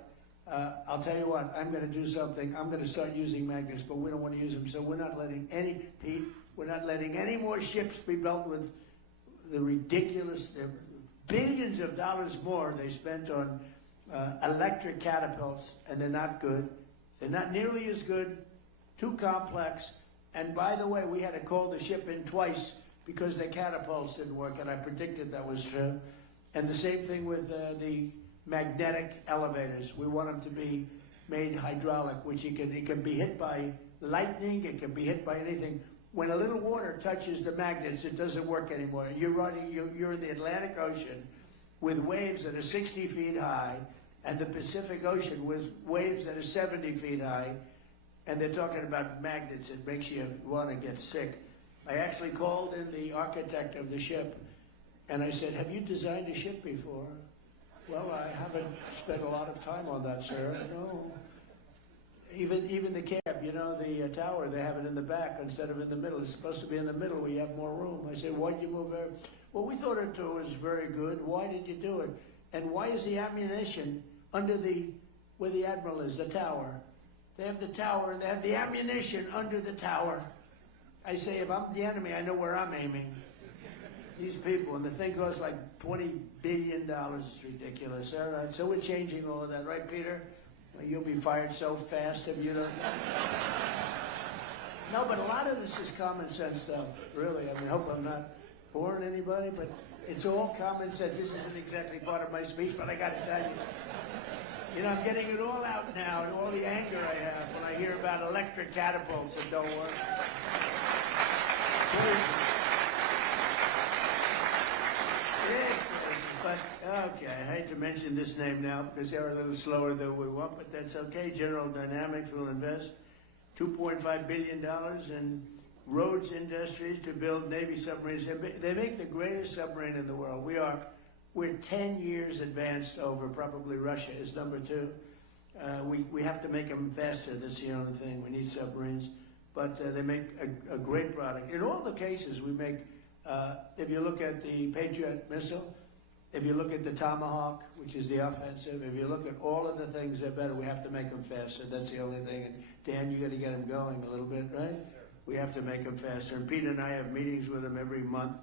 I'll tell you what, I'm going to do something. I'm going to start using magnets, but we don't want to use them. So we're not letting any, Pete, we're not letting any more ships be built with the ridiculous billions of dollars more they spent on electric catapults, and they're not good. They're not nearly as good, too complex. And by the way, we had to call the ship in twice because the catapults didn't work, and I predicted that was true. And the same thing with the magnetic elevators. We want them to be made hydraulic, which it can be hit by lightning, it can be hit by anything. When a little water touches the magnets, it doesn't work anymore. You're in the Atlantic Ocean with waves that are 60 feet high, and the Pacific Ocean with waves that are 70 feet high, and they're talking about magnets. It makes you want to get sick. I actually called in the architect of the ship, and I said, have you designed a ship before? Well, I haven't spent a lot of time on that, sir. No. Even the cab, you know, the tower, they have it in the back instead of in the middle. It's supposed to be in the middle where you have more room. I said, why'd you move there? Well, we thought it was very good. Why did you do it? And why is the ammunition under where the admiral is, the tower? They have the tower, and they have the ammunition under the tower. I say, if I'm the enemy, I know where I'm aiming. These people, and the thing costs like $20 billion. It's ridiculous. All right, so we're changing all of that, right, Peter? Well, you'll be fired so fast if you don't. No, but a lot of this is common sense stuff, really. I mean, I hope I'm not boring anybody, but it's all common sense. This isn't exactly part of my speech, but I got to tell you. You know, I'm getting it all out now, and all the anger I have when I hear about electric catapults that don't work. But, okay, I hate to mention this name now because they're a little slower than we want, but that's okay. General Dynamics will invest $2.5 billion in Rhodes Industries to build Navy submarines. They make the greatest submarine in the world. We're 10 years advanced over probably Russia is number 2. We have to make them faster. That's the only thing. We need submarines. But they make a great product. In all the cases we make, if you look at the Patriot missile, if you look at the Tomahawk, which is the offensive, if you look at all of the things that are better, we have to make them faster. That's the only thing. And Dan, you got to get them going a little bit, right? Yes, sir. We have to make them faster. And Peter and I have meetings with them every month,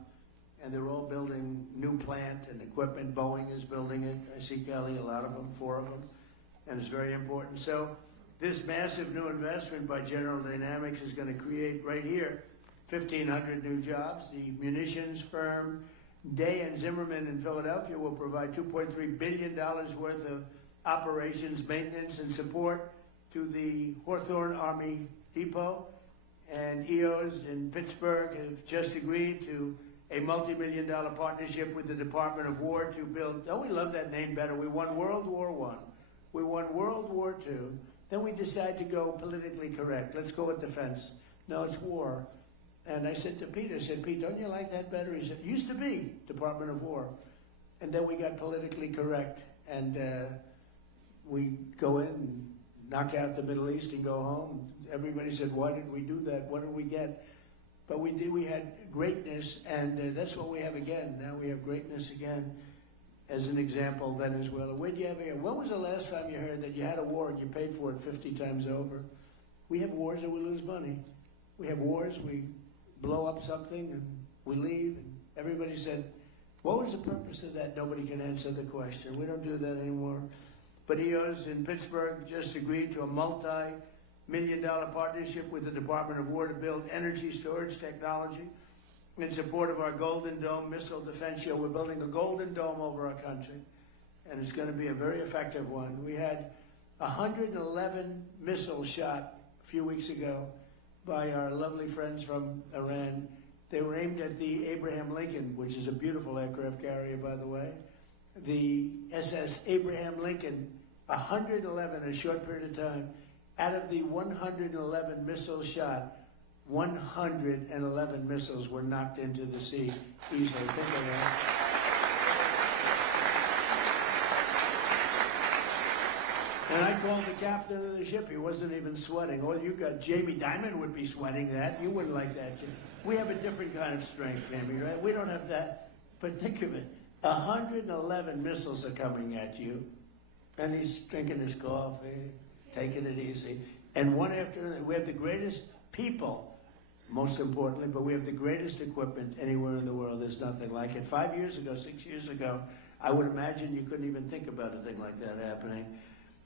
and they're all building new plant and equipment. Boeing is building it. I see Kelly, a lot of them, 4 of them, and it's very important. So this massive new investment by General Dynamics is going to create right here 1,500 new jobs. The munitions firm Day and Zimmerman in Philadelphia will provide $2.3 billion worth of operations, maintenance, and support to the Hawthorne Army Depot. And EOS in Pittsburgh have just agreed to a multi-million-dollar partnership with the Department of War to build. Don't we love that name better? We won World War I. We won World War II. Then we decide to go politically correct. Let's go with defense. No, it's war. And I said to Pete, Pete, don't you like that better? He said, it used to be Department of War. And then we got politically correct. And we go in and knock out the Middle East and go home. Everybody said, why did we do that? What did we get? But we did. We had greatness, and that's what we have again. Now we have greatness again. As an example, Venezuela. Where'd you have here? When was the last time you heard that you had a war and you paid for it 50 times over? We have wars and we lose money. We have wars, we blow up something and we leave. And everybody said, what was the purpose of that? Nobody can answer the question. We don't do that anymore. But EOS in Pittsburgh just agreed to a multi-million-dollar partnership with the Department of War to build energy storage technology in support of our Golden Dome missile defense shield. We're building a Golden Dome over our country, and it's going to be a very effective one. We had 111 missiles shot a few weeks ago by our lovely friends from Iran. They were aimed at the Abraham Lincoln, which is a beautiful aircraft carrier, by the way. The SS Abraham Lincoln, 111 in a short period of time. Out of the 111 missiles shot, 111 missiles were knocked into the sea easily. Think of that. And I called the captain of the ship. He wasn't even sweating. All you got, Jamie Dimon would be sweating that. You wouldn't like that. We have a different kind of strength, Jamie, right? We don't have that. But think of it. 111 missiles are coming at you. And he's drinking his coffee, taking it easy. And one after another, we have the greatest people, most importantly, but we have the greatest equipment anywhere in the world. There's nothing like it. 5 years ago, 6 years ago, I would imagine you couldn't even think about a thing like that happening.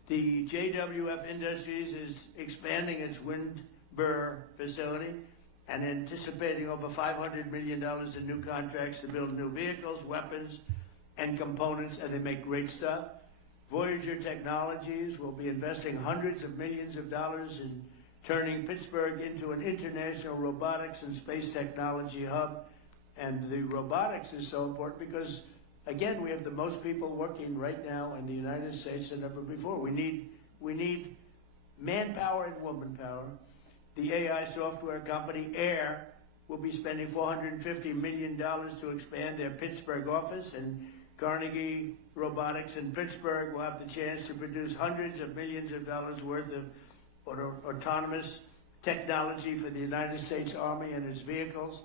The JWF Industries is expanding its Windber facility and anticipating over $500 million in new contracts to build new vehicles, weapons, and components, and they make great stuff. Voyager Technologies will be investing hundreds of millions of dollars in turning Pittsburgh into an international robotics and space technology hub. And the robotics is so important because, again, we have the most people working right now in the United States than ever before. We need manpower and womanpower. The AI software company Air will be spending $450 million to expand their Pittsburgh office, and Carnegie Robotics in Pittsburgh will have the chance to produce hundreds of millions of dollars worth of autonomous technology for the United States Army and its vehicles.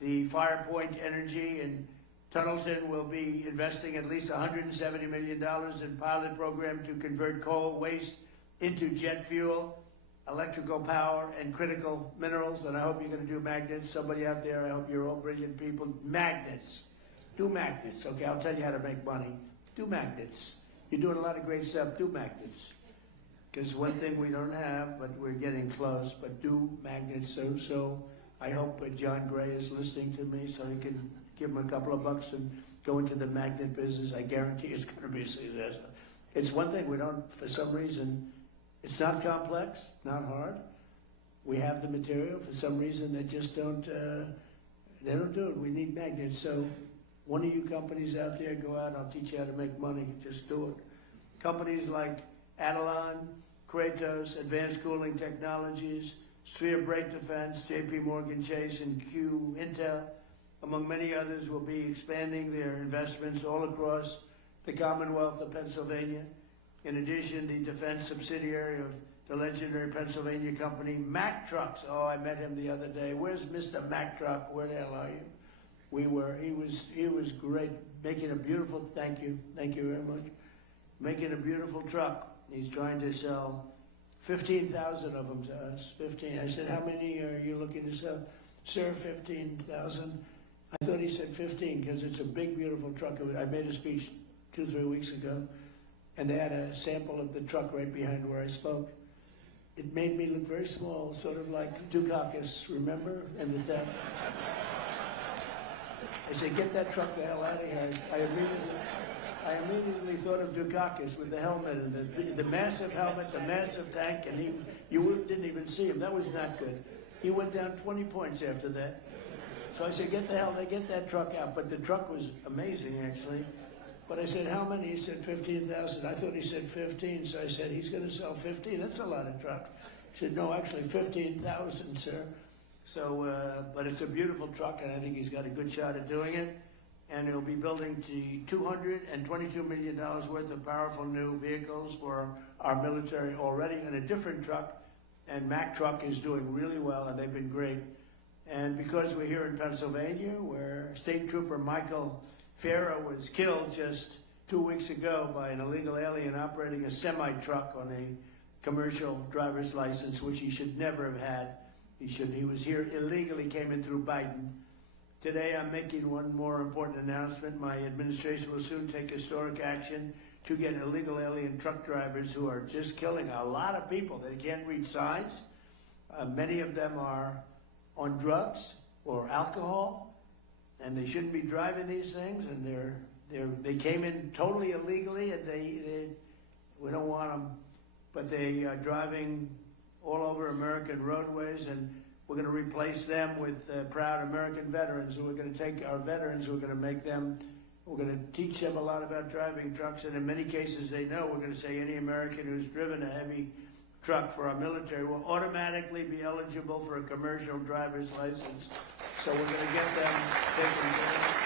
The Firepoint Energy in Tunnelton will be investing at least $170 million in pilot program to convert coal waste into jet fuel, electrical power, and critical minerals. And I hope you're going to do magnets. Somebody out there, I hope you're all brilliant people. Magnets. Do magnets. Okay, I'll tell you how to make money. Do magnets. You're doing a lot of great stuff. Do magnets. Because one thing we don't have, but we're getting close, but do magnets. So I hope John Gray is listening to me so he can give him a couple of bucks and go into the magnet business. I guarantee it's going to be a success. It's one thing we don't, for some reason, it's not complex, not hard. We have the material. For some reason, they just don't, they don't do it. We need magnets. So one of you companies out there, go out, I'll teach you how to make money. Just do it. Companies like Adelon, Kratos, Advanced Cooling Technologies, Sphere Brake Defense, JP Morgan Chase, and Q Intel, among many others, will be expanding their investments all across the Commonwealth of Pennsylvania. In addition, the defense subsidiary of the legendary Pennsylvania company, Mack Trucks. Oh, I met him the other day. Where's Mr. Mack Truck? Where the hell are you? He was great, making a beautiful, thank you very much, making a beautiful truck. He's trying to sell 15,000 of them to us, 15. I said, how many are you looking to sell? Sir, 15,000. I thought he said 15 because it's a big, beautiful truck. I made a speech 2-3 weeks ago, and they had a sample of the truck right behind where I spoke. It made me look very small, sort of like Dukakis, remember? And the death. I said, get that truck the hell out of here. I immediately thought of Dukakis with the helmet and the massive helmet, the massive tank, and you didn't even see him. That was not good. He went down 20 points after that. So I said, get that truck out. But the truck was amazing, actually. But I said, how many? He said 15,000. I thought he said 15. So I said, he's going to sell 15. That's a lot of trucks. He said, no, actually 15,000, sir. So, but it's a beautiful truck, and I think he's got a good shot at doing it. And he'll be building $222 million worth of powerful new vehicles for our military already in a different truck. And Mack Truck is doing really well, and they've been great. And because we're here in Pennsylvania, where State Trooper Michael Farah was killed just 2 weeks ago by an illegal alien operating a semi-truck on a commercial driver's license, which he should never have had. He was here illegally, came in through Biden. Today I'm making one more important announcement. My administration will soon take historic action to get illegal alien truck drivers who are just killing a lot of people. They can't read signs. Many of them are on drugs or alcohol, and they shouldn't be driving these things. And they came in totally illegally, and we don't want them, but they are driving all over American roadways, and we're going to replace them with proud American veterans. And we're going to take our veterans, we're going to teach them a lot about driving trucks, and in many cases they know. We're going to say any American who's driven a heavy truck for our military will automatically be eligible for a commercial driver's license. So we're going to get them taken care of.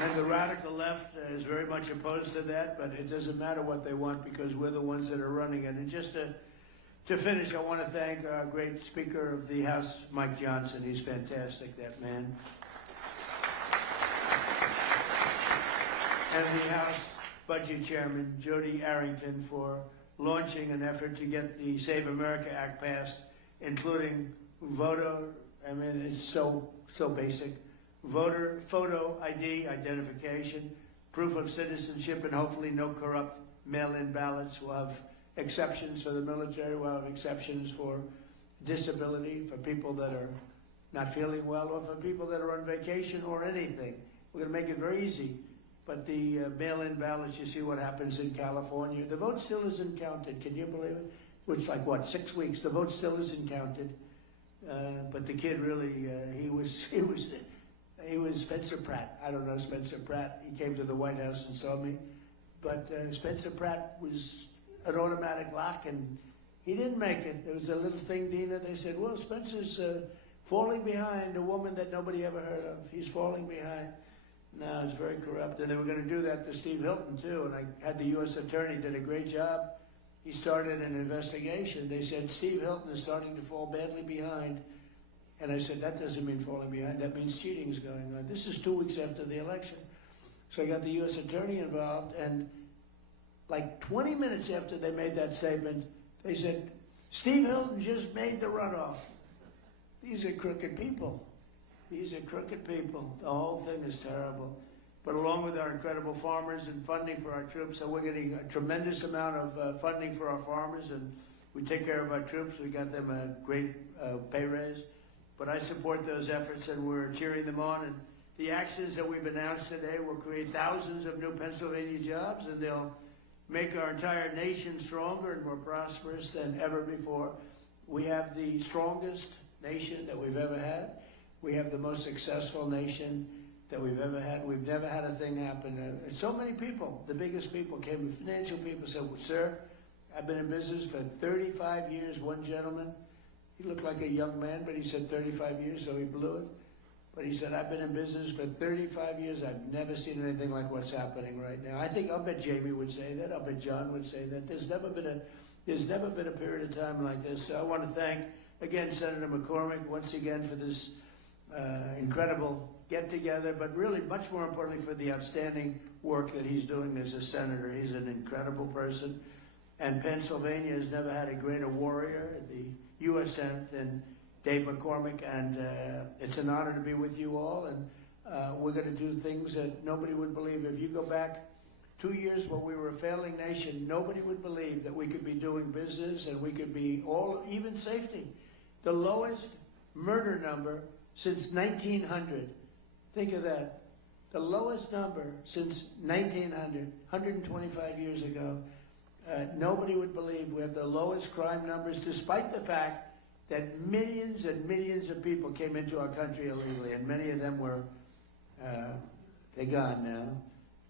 And the radical left is very much opposed to that, but it doesn't matter what they want because we're the ones that are running it. And just to finish, I want to thank our great Speaker of the House, Mike Johnson. He's fantastic, that man. and the House Budget Chairman, Jody Arrington, for launching an effort to get the Save America Act passed, including voter, I mean, it's so basic, voter photo ID, identification, proof of citizenship, and hopefully no corrupt mail-in ballots. We'll have exceptions for the military, we'll have exceptions for disability, for people that are not feeling well, or for people that are on vacation or anything. We're going to make it very easy. But the mail-in ballots, you see what happens in California. The vote still isn't counted. Can you believe it? It's like, what, 6 weeks? The vote still isn't counted. But the kid really, he was Spencer Pratt. I don't know Spencer Pratt. He came to the White House and saw me. But Spencer Pratt was an automatic lock, and he didn't make it. There was a little thing, Dina. They said, well, Spencer's falling behind a woman that nobody ever heard of. He's falling behind. No, it's very corrupt. And they were going to do that to Steve Hilton, too. And I had the U.S. attorney, did a great job. He started an investigation. They said, Steve Hilton is starting to fall badly behind. And I said, that doesn't mean falling behind. That means cheating is going on. This is 2 weeks after the election. So I got the U.S. attorney involved. And like 20 minutes after they made that statement, they said, Steve Hilton just made the runoff. These are crooked people. These are crooked people. The whole thing is terrible. But along with our incredible farmers and funding for our troops, so we're getting a tremendous amount of funding for our farmers, and we take care of our troops. We got them a great pay raise. But I support those efforts, and we're cheering them on. And the actions that we've announced today will create thousands of new Pennsylvania jobs, and they'll make our entire nation stronger and more prosperous than ever before. We have the strongest nation that we've ever had. We have the most successful nation that we've ever had. We've never had a thing happen. So many people, the biggest people came, financial people said, well, sir, I've been in business for 35 years. One gentleman, he looked like a young man, but he said 35 years, so he blew it. But he said, I've been in business for 35 years. I've never seen anything like what's happening right now. I'll bet Jamie would say that. I'll bet John would say that. There's never been a period of time like this. So I want to thank, again, Senator McCormick, once again, for this incredible get-together, but really, much more importantly, for the outstanding work that he's doing as a senator. He's an incredible person, and Pennsylvania has never had a greater warrior at the U.S. Senate than Dave McCormick, and it's an honor to be with you all, and we're going to do things that nobody would believe. If you go back 2 years when we were a failing nation, nobody would believe that we could be doing business and we could be even safety. The lowest murder number since 1900. Think of that. The lowest number since 1900, 125 years ago. Nobody would believe we have the lowest crime numbers, despite the fact that millions and millions of people came into our country illegally, and many of them were, they're gone now,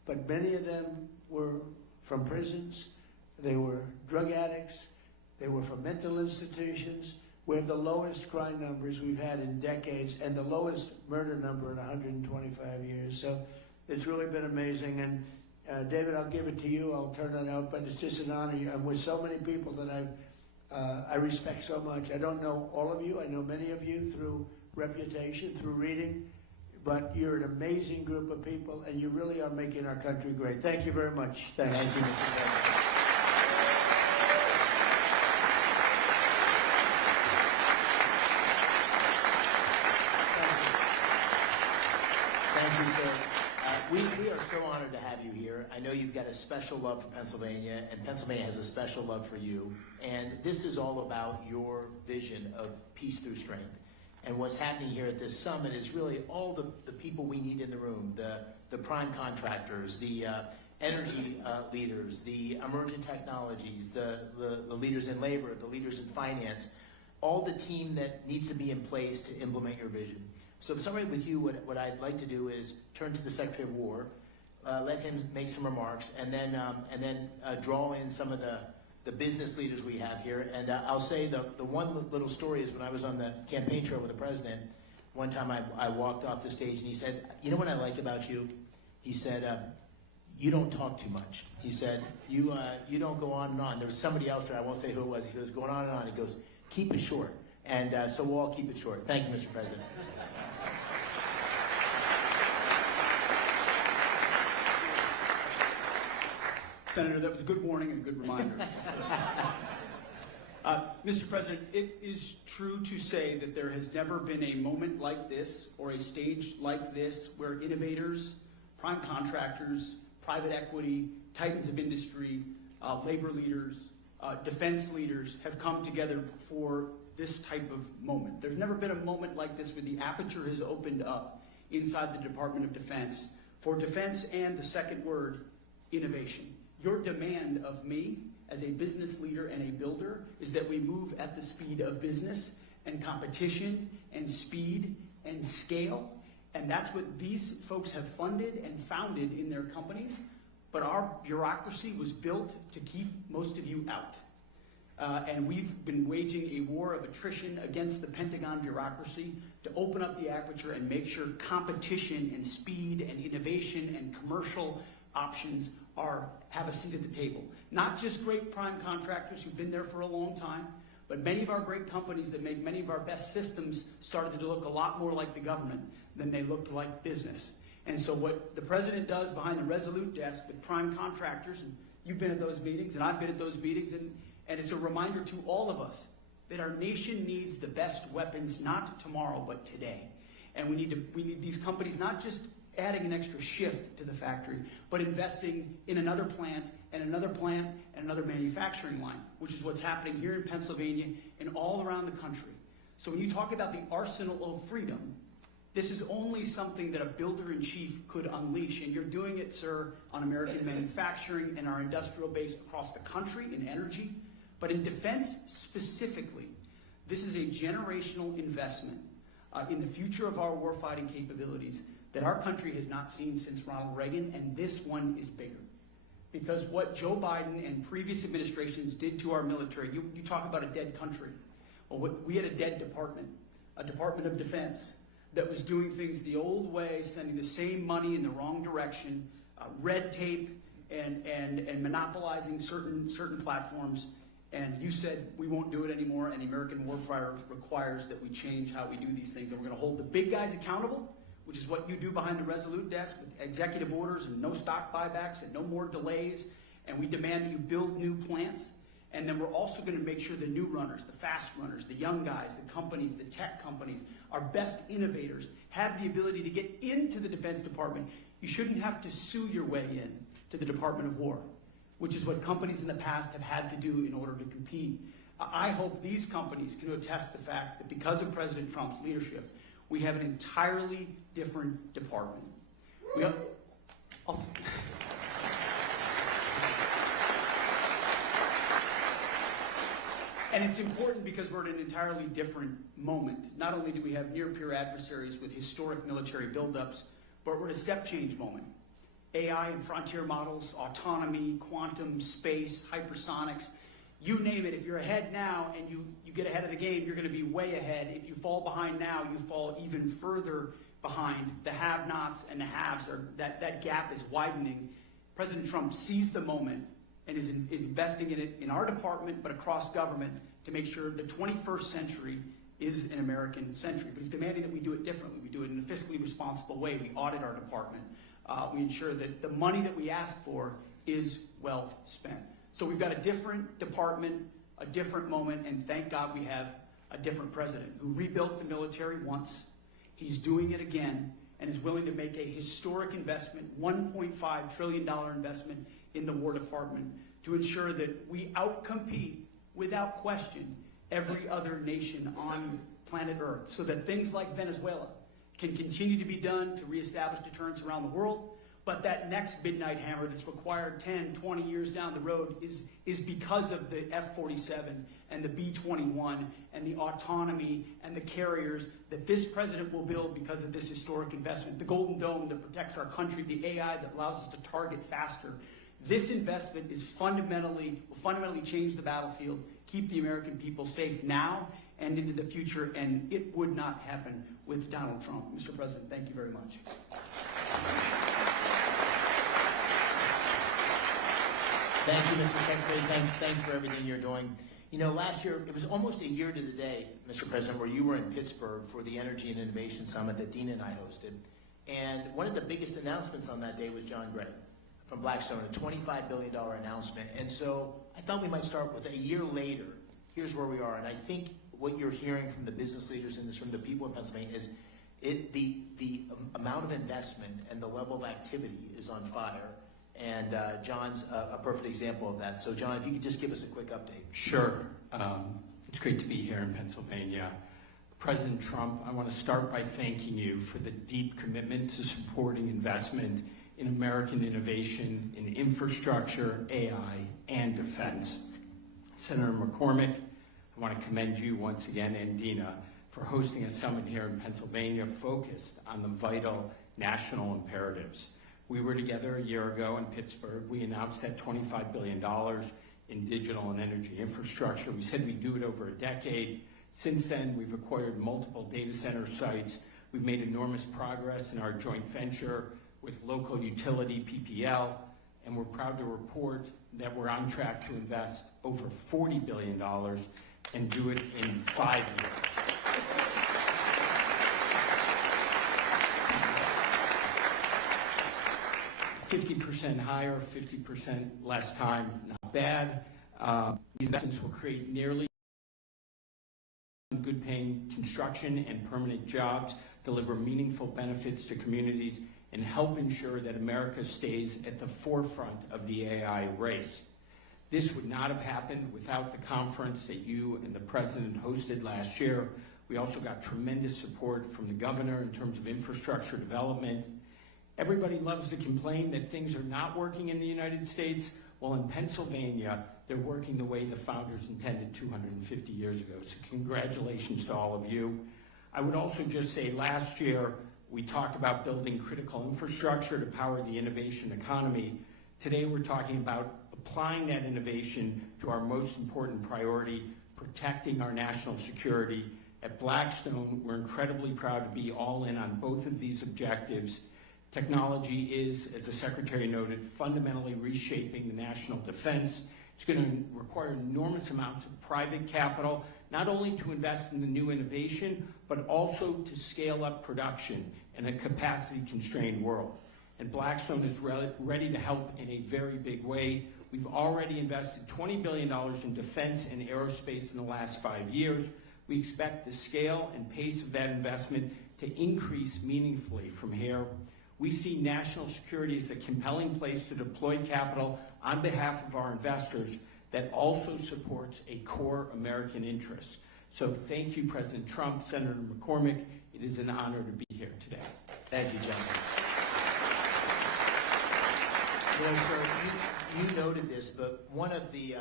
but many of them were from prisons, they were drug addicts, they were from mental institutions. We have the lowest crime numbers we've had in decades and the lowest murder number in 125 years. So it's really been amazing. And David, I'll give it to you. I'll turn it out, but it's just an honor. I'm with so many people that I respect so much. I don't know all of you. I know many of you through reputation, through reading, but you're an amazing group of people, and you really are making our country great. Thank you very much. Thank you, Mr. President. Thank you, sir. We are so honored to have you here. I know you've got a special love for Pennsylvania, and Pennsylvania has a special love for you. And this is all about your vision of peace through strength. And what's happening here at this summit is really all the people we need in the room, the prime contractors, the energy leaders, the emerging technologies, the leaders in labor, the leaders in finance, all the team that needs to be in place to implement your vision. So if somebody with you, what I'd like to do is turn to the Secretary of War, let him make some remarks, and then draw in some of the business leaders we have here. And I'll say the one little story is when I was on the campaign trail with the president, one time I walked off the stage and he said, you know what I like about you? He said, you don't talk too much. He said, you don't go on and on. There was somebody else there, I won't say who it was, he was going on and on. He goes, keep it short. And so we'll all keep it short. Thank you, Mr. President. Senator, that was a good warning and a good reminder. Mr. President, it is true to say that there has never been a moment like this or a stage like this where innovators, prime contractors, private equity, titans of industry, labor leaders, defense leaders have come together for this type of moment. There's never been a moment like this where the aperture has opened up inside the Department of Defense for defense and the second word, innovation. Your demand of me as a business leader and a builder is that we move at the speed of business and competition and speed and scale. And that's what these folks have funded and founded in their companies. But our bureaucracy was built to keep most of you out. And we've been waging a war of attrition against the Pentagon bureaucracy to open up the aperture and make sure competition and speed and innovation and commercial options have a seat at the table. Not just great prime contractors who've been there for a long time, but many of our great companies that make many of our best systems started to look a lot more like the government than they looked like business. And so what the president does behind the Resolute desk with prime contractors, and you've been at those meetings, and I've been at those meetings, and it's a reminder to all of us that our nation needs the best weapons, not tomorrow, but today. And we need these companies not just adding an extra shift to the factory, but investing in another plant and another plant and another manufacturing line, which is what's happening here in Pennsylvania and all around the country. So when you talk about the arsenal of freedom, this is only something that a builder-in-chief could unleash, and you're doing it, sir, on American manufacturing and our industrial base across the country in energy. But in defense specifically, this is a generational investment in the future of our warfighting capabilities that our country has not seen since Ronald Reagan, and this one is bigger. Because what Joe Biden and previous administrations did to our military, you talk about a dead country. Well, we had a dead department, a Department of Defense, that was doing things the old way, sending the same money in the wrong direction, red tape, and monopolizing certain platforms. And you said we won't do it anymore, and the American warfighter requires that we change how we do these things. And we're going to hold the big guys accountable, which is what you do behind the Resolute desk with executive orders and no stock buybacks and no more delays. And we demand that you build new plants. And then we're also going to make sure the new runners, the fast runners, the young guys, the companies, the tech companies, our best innovators have the ability to get into the Defense Department. You shouldn't have to sue your way in to the Department of War, which is what companies in the past have had to do in order to compete. I hope these companies can attest the fact that because of President Trump's leadership, we have an entirely different department. And it's important because we're at an entirely different moment. Not only do we have near-peer adversaries with historic military buildups, but we're at a step-change moment. AI and frontier models, autonomy, quantum, space, hypersonics, you name it. If you're ahead now and you get ahead of the game, you're going to be way ahead. If you fall behind now, you fall even further behind. The have-nots and the haves, that gap is widening. President Trump sees the moment and is investing in it in our department, but across government to make sure the 21st century is an American century. But he's demanding that we do it differently. We do it in a fiscally responsible way. We audit our department. We ensure that the money that we ask for is well spent. So we've got a different department, a different moment, and thank God we have a different president who rebuilt the military once. He's doing it again and is willing to make a historic investment, $1.5 trillion investment in the War Department to ensure that we outcompete, without question, every other nation on planet Earth so that things like Venezuela can continue to be done to reestablish deterrence around the world. But that next midnight hammer that's required 10, 20 years down the road is because of the F-47 and the B-21 and the autonomy and the carriers that this president will build because of this historic investment. The Golden Dome that protects our country, the AI that allows us to target faster. This investment will fundamentally change the battlefield, keep the American people safe now and into the future, and it would not happen with Donald Trump. Mr. President, thank you very much. Thank you, Mr. Secretary. Thanks for everything you're doing. You know, last year, it was almost a year to the day, Mr. President, where you were in Pittsburgh for the Energy and Innovation Summit that Dina and I hosted. And one of the biggest announcements on that day was John Gray, from Blackstone, a $25 billion announcement. And so I thought we might start with a year later. Here's where we are. And I think what you're hearing from the business leaders in this room, the people in Pennsylvania, is the amount of investment and the level of activity is on fire. And John's a perfect example of that. So John, if you could just give us a quick update. Sure. It's great to be here in Pennsylvania. President Trump, I want to start by thanking you for the deep commitment to supporting investment in American innovation in infrastructure, AI, and defense. Senator McCormick, I want to commend you once again, and Dina, for hosting a summit here in Pennsylvania focused on the vital national imperatives. We were together a year ago in Pittsburgh. We announced that $25 billion in digital and energy infrastructure. We said we'd do it over a decade. Since then, we've acquired multiple data center sites. We've made enormous progress in our joint venture with local utility PPL, and we're proud to report that we're on track to invest over $40 billion and do it in 5 years. $50 higher, 50% less time, not bad. These investments will create nearly good-paying construction and permanent jobs, deliver meaningful benefits to communities, and help ensure that America stays at the forefront of the AI race. This would not have happened without the conference that you and the President hosted last year. We also got tremendous support from the governor in terms of infrastructure development. Everybody loves to complain that things are not working in the United States. Well, in Pennsylvania, they're working the way the founders intended 250 years ago. So congratulations to all of you. I would also just say last year, we talked about building critical infrastructure to power the innovation economy. Today, we're talking about applying that innovation to our most important priority, protecting our national security. At Blackstone, we're incredibly proud to be all in on both of these objectives. Technology is, as the Secretary noted, fundamentally reshaping the national defense. It's going to require enormous amounts of private capital, not only to invest in the new innovation, but also to scale up production in a capacity-constrained world. And Blackstone is ready to help in a very big way. We've already invested $20 billion in defense and aerospace in the last 5 years. We expect the scale and pace of that investment to increase meaningfully from here. We see national security as a compelling place to deploy capital on behalf of our investors that also supports a core American interest. So thank you, President Trump, Senator McCormick. It is an honor to be here today. Thank you, John. You know, sir, you noted this, but one of the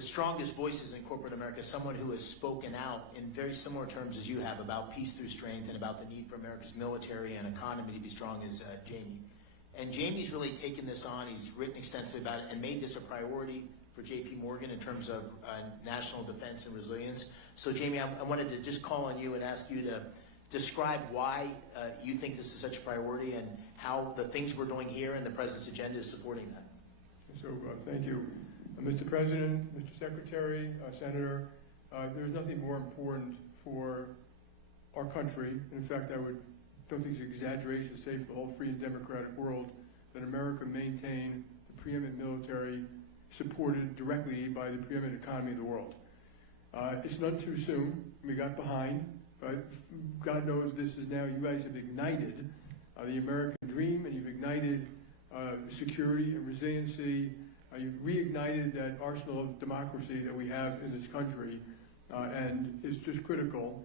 strongest voices in corporate America, someone who has spoken out in very similar terms as you have about peace through strength and about the need for America's military and economy to be strong, is Jamie. And Jamie's really taken this on. He's written extensively about it and made this a priority for J.P. Morgan in terms of national defense and resilience. So, Jamie, I wanted to just call on you and ask you to describe why you think this is such a priority and how the things we're doing here and the President's agenda is supporting that. So, thank you. Mr. President, Mr. Secretary, Senator, there's nothing more important for our country. In fact, don't think it's an exaggeration to say for the whole free and democratic world that America maintain the preeminent military supported directly by the preeminent economy of the world. It's not too soon. We got behind, but God knows this is now, you guys have ignited the American dream, and you've ignited security and resiliency. You've reignited that arsenal of democracy that we have in this country, and it's just critical.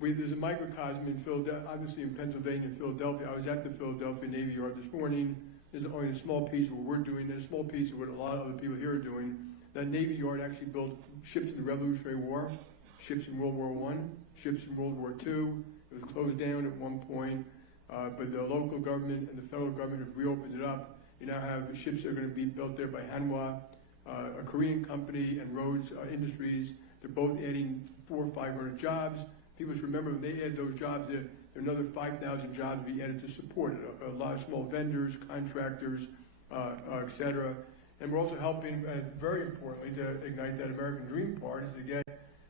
There's a microcosm in Philadelphia, obviously in Pennsylvania, Philadelphia. I was at the Philadelphia Navy Yard this morning. There's only a small piece of what we're doing. There's a small piece of what a lot of other people here are doing. That Navy Yard actually built ships in the Revolutionary War, ships in World War I, ships in World War II. It was closed down at one point, but the local government and the federal government have reopened it up. You now have ships that are going to be built there by Hanwha, a Korean company, and Rhodes Industries. They're both adding 400 or 500 jobs. People should remember when they add those jobs, there are another 5,000 jobs to be added to support it. A lot of small vendors, contractors, et cetera. And we're also helping, very importantly, to ignite that American dream part, is to get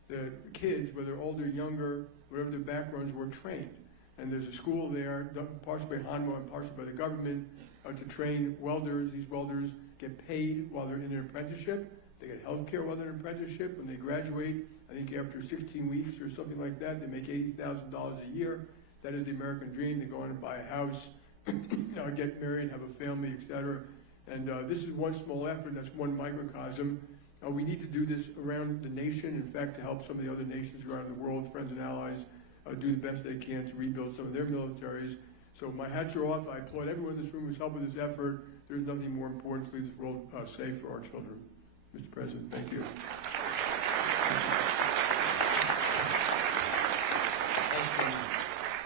the kids, whether older, younger, whatever their backgrounds were, trained. And there's a school there, done partially by Hanwha and partially by the government, to train welders. These welders get paid while they're in an apprenticeship. They get health care while they're in an apprenticeship. When they graduate, I think after 16 weeks or something like that, they make $80,000 a year. That is the American dream. They go on and buy a house, get married, have a family, etc. And this is one small effort. That's one microcosm. We need to do this around the nation, in fact, to help some of the other nations around the world, friends and allies, do the best they can to rebuild some of their militaries. So my hats are off. I applaud everyone in this room who's helped with this effort. There's nothing more important to leave this world safe for our children. Mr. President, thank you.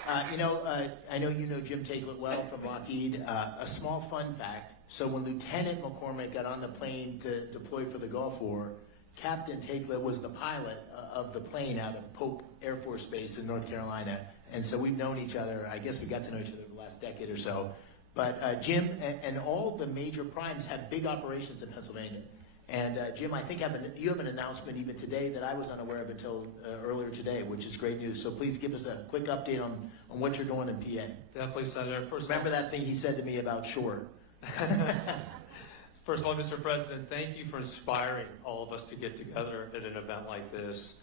I know you know Jim Takelet well from Lockheed. A small fun fact. So when Lieutenant McCormick got on the plane to deploy for the Gulf War, Captain Takelet was the pilot of the plane out of Pope Air Force Base in North Carolina. And so we've known each other. I guess we got to know each other the last decade or so. But Jim and all the major primes have big operations in Pennsylvania. And Jim, I think you have an announcement even today that I was unaware of until earlier today, which is great news. So please give us a quick update on what you're doing in PA. Definitely, Senator. Remember that thing he said to me about short. First of all, Mr. President, thank you for inspiring all of us to get together at an event like this.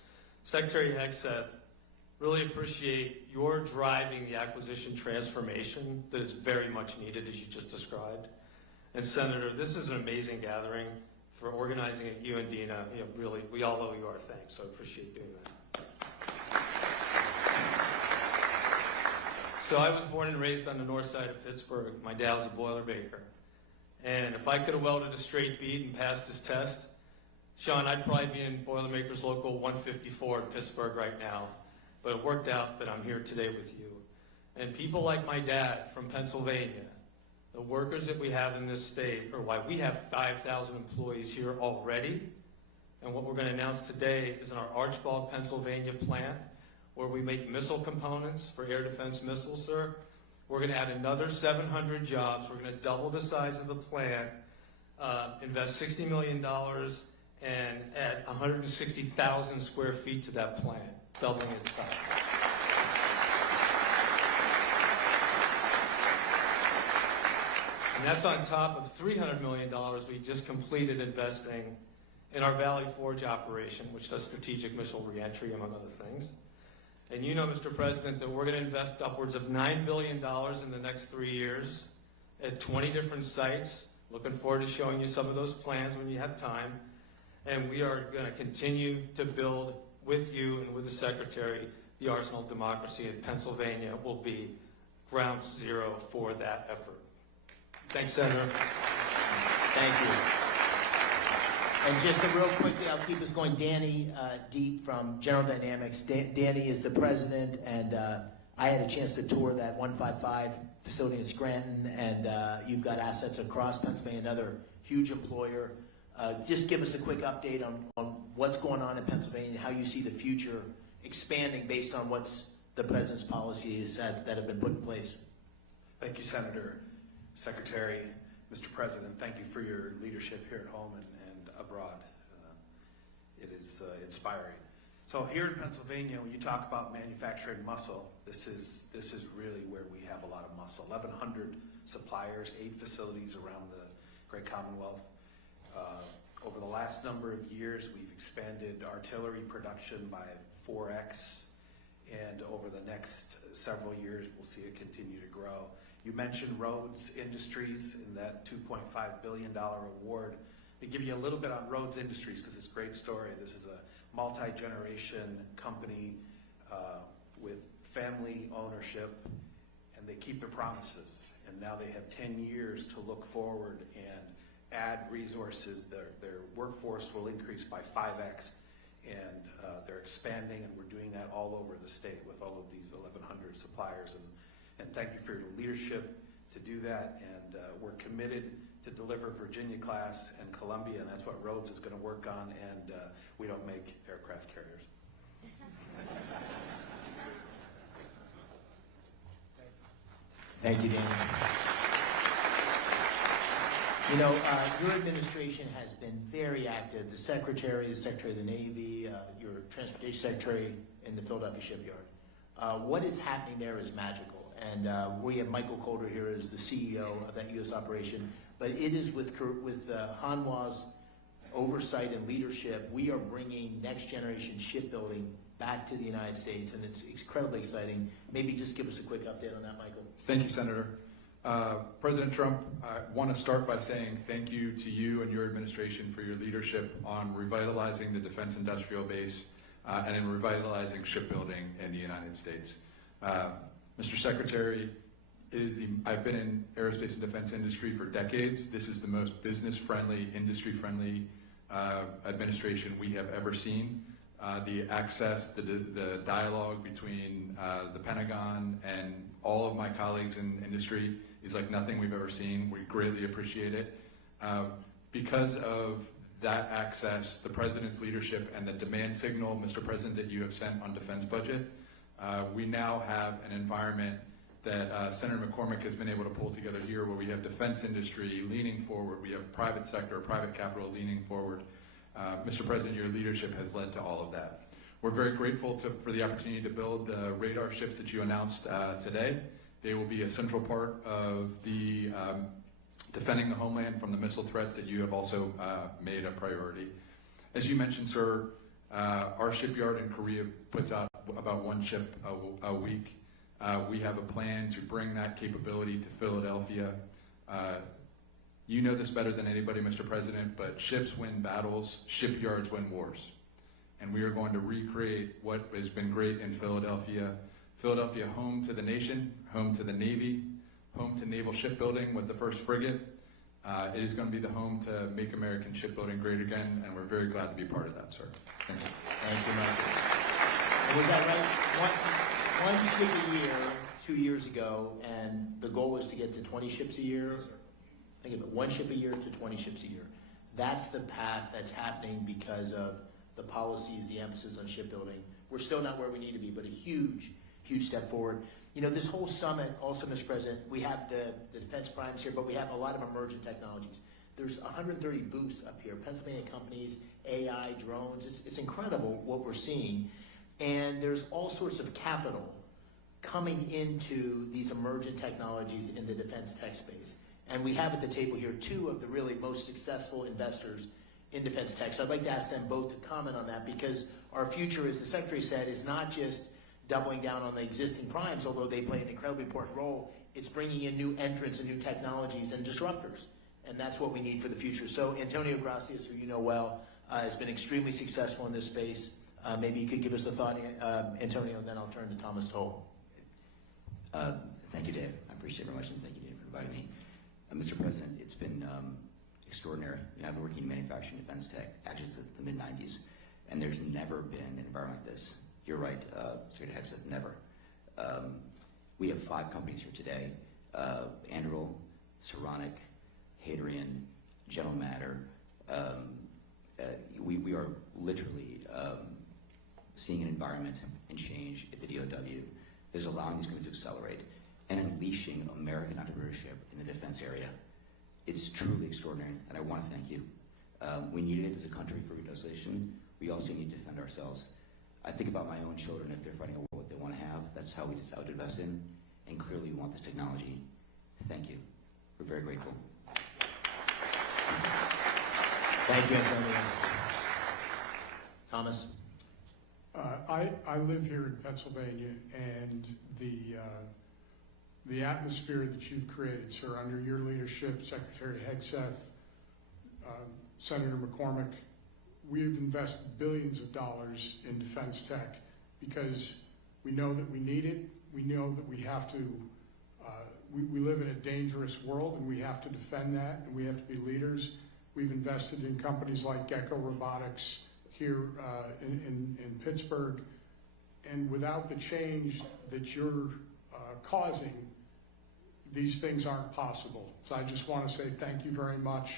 Secretary Hegseth, really appreciate your driving the acquisition transformation that is very much needed, as you just described. And Senator, this is an amazing gathering for organizing it. You and Dina, really, we all owe you our thanks, so I appreciate doing that. So I was born and raised on the north side of Pittsburgh. My dad was a Boilermaker. And if I could have welded a straight bead and passed his test, Sean, I'd probably be in Boilermakers Local 154 in Pittsburgh right now. But it worked out that I'm here today with you. And people like my dad from Pennsylvania, the workers that we have in this state, are why we have 5,000 employees here already. And what we're going to announce today is in our Archbald, Pennsylvania plant, where we make missile components for air defense missiles, sir. We're going to add another 700 jobs. We're going to double the size of the plant, invest $60 million, and add 160,000 square feet to that plant, doubling its size. And that's on top of $300 million we just completed investing in our Valley Forge operation, which does strategic missile reentry, among other things. And you know, Mr. President, that we're going to invest upwards of $9 billion in the next 3 years at 20 different sites. Looking forward to showing you some of those plans when you have time. And we are going to continue to build with you and with the Secretary the arsenal of democracy, and Pennsylvania will be ground zero for that effort. Thanks, Senator. Thank you. And just real quickly, I'll keep this going. Danny Deep from General Dynamics. Danny is the president, and I had a chance to tour that 155 facility in Scranton, and you've got assets across Pennsylvania, another huge employer. Just give us a quick update on what's going on in Pennsylvania, how you see the future expanding based on what's the president's policies that have been put in place. Thank you, Senator, Secretary, Mr. President. Thank you for your leadership here at home and abroad. It is inspiring. So here in Pennsylvania, when you talk about manufacturing muscle, this is really where we have a lot of muscle. 1,100 suppliers, 8 facilities around the Great Commonwealth. Over the last number of years, we've expanded artillery production by 4x, and over the next several years, we'll see it continue to grow. You mentioned Rhodes Industries in that $2.5 billion award. To give you a little bit on Rhodes Industries, because it's a great story. This is a multi-generation company with family ownership, and they keep their promises. And now they have 10 years to look forward and add resources. Their workforce will increase by 5x, and they're expanding, and we're doing that all over the state with all of these 1,100 suppliers. And thank you for your leadership to do that, and we're committed to deliver Virginia class and Columbia, and that's what Rhodes is going to work on, and we don't make aircraft carriers. Thank you, Dan. You know, your administration has been very active. The Secretary of the Navy, your Transportation Secretary in the Philadelphia shipyard. What is happening there is magical. And we have Michael Calder here as the CEO of that U.S. operation. But it is with Hanwha's oversight and leadership, we are bringing next generation shipbuilding back to the United States, and it's incredibly exciting. Maybe just give us a quick update on that, Michael. Thank you, Senator. President Trump, I want to start by saying thank you to you and your administration for your leadership on revitalizing the defense industrial base and in revitalizing shipbuilding in the United States. Mr. Secretary, I've been in aerospace and defense industry for decades. This is the most business-friendly, industry-friendly administration we have ever seen. The access, the dialogue between the Pentagon and all of my colleagues in industry is like nothing we've ever seen. We greatly appreciate it. Because of that access, the President's leadership, and the demand signal, Mr. President, that you have sent on defense budget, we now have an environment that Senator McCormick has been able to pull together here where we have defense industry leaning forward, we have private sector, private capital leaning forward. Mr. President, your leadership has led to all of that. We're very grateful for the opportunity to build the radar ships that you announced today. They will be a central part of the defending the homeland from the missile threats that you have also made a priority. As you mentioned, sir, our shipyard in Korea puts out about one ship a week. We have a plan to bring that capability to Philadelphia. You know this better than anybody, Mr. President, but ships win battles, shipyards win wars. And we are going to recreate what has been great in Philadelphia. Philadelphia, home to the nation, home to the Navy, home to naval shipbuilding with the first frigate. It is going to be the home to make American shipbuilding great again, and we're very glad to be part of that, sir. Thank you. Thank you, Michael. Was that right? One ship a year 2 years ago, and the goal was to get to 20 ships a year? Yes, sir. Think of it, 1 ship a year to 20 ships a year. That's the path that's happening because of the policies, the emphasis on shipbuilding. We're still not where we need to be, but a huge, huge step forward. You know, this whole summit, also, Mr. President, we have the defense primes here, but we have a lot of emergent technologies. There's 130 booths up here, Pennsylvania companies, AI, drones. It's incredible what we're seeing. And there's all sorts of capital coming into these emergent technologies in the defense tech space. And we have at the table here 2 of the really most successful investors in defense tech. So I'd like to ask them both to comment on that, because our future, as the Secretary said, is not just doubling down on the existing primes, although they play an incredibly important role. It's bringing in new entrants and new technologies and disruptors. And that's what we need for the future. So Antonio Gracias, who you know well, has been extremely successful in this space. Maybe you could give us a thought, Antonio, and then I'll turn to Thomas Toll. Thank you, Dave. I appreciate it very much, and thank you, Dave, for inviting me. Mr. President, it's been extraordinary. I've been working in manufacturing defense tech actually since the mid-90s, and there's never been an environment like this. You're right, Secretary Hegseth, never. We have 5 companies here today, Anduril, Saronic, Hadrian, General Matter. We are literally seeing an environment and change at the DOW that is allowing these companies to accelerate and unleashing American entrepreneurship in the defense area. It's truly extraordinary, and I want to thank you. We needed it as a country for reindustrialization. We also need to defend ourselves. I think about my own children. If they're fighting a war that they want to have, that's how we decide to invest in, and clearly we want this technology. Thank you. We're very grateful. Thank you, Antonio. Thomas? I live here in Pennsylvania, and the atmosphere that you've created, sir, under your leadership, Secretary Hegseth, Senator McCormick, we've invested billions of dollars in defense tech because we know that we need it. We know that we have to, we live in a dangerous world, and we have to defend that, and we have to be leaders. We've invested in companies like Gecko Robotics here in Pittsburgh, and without the change that you're causing, these things aren't possible. So I just want to say thank you very much,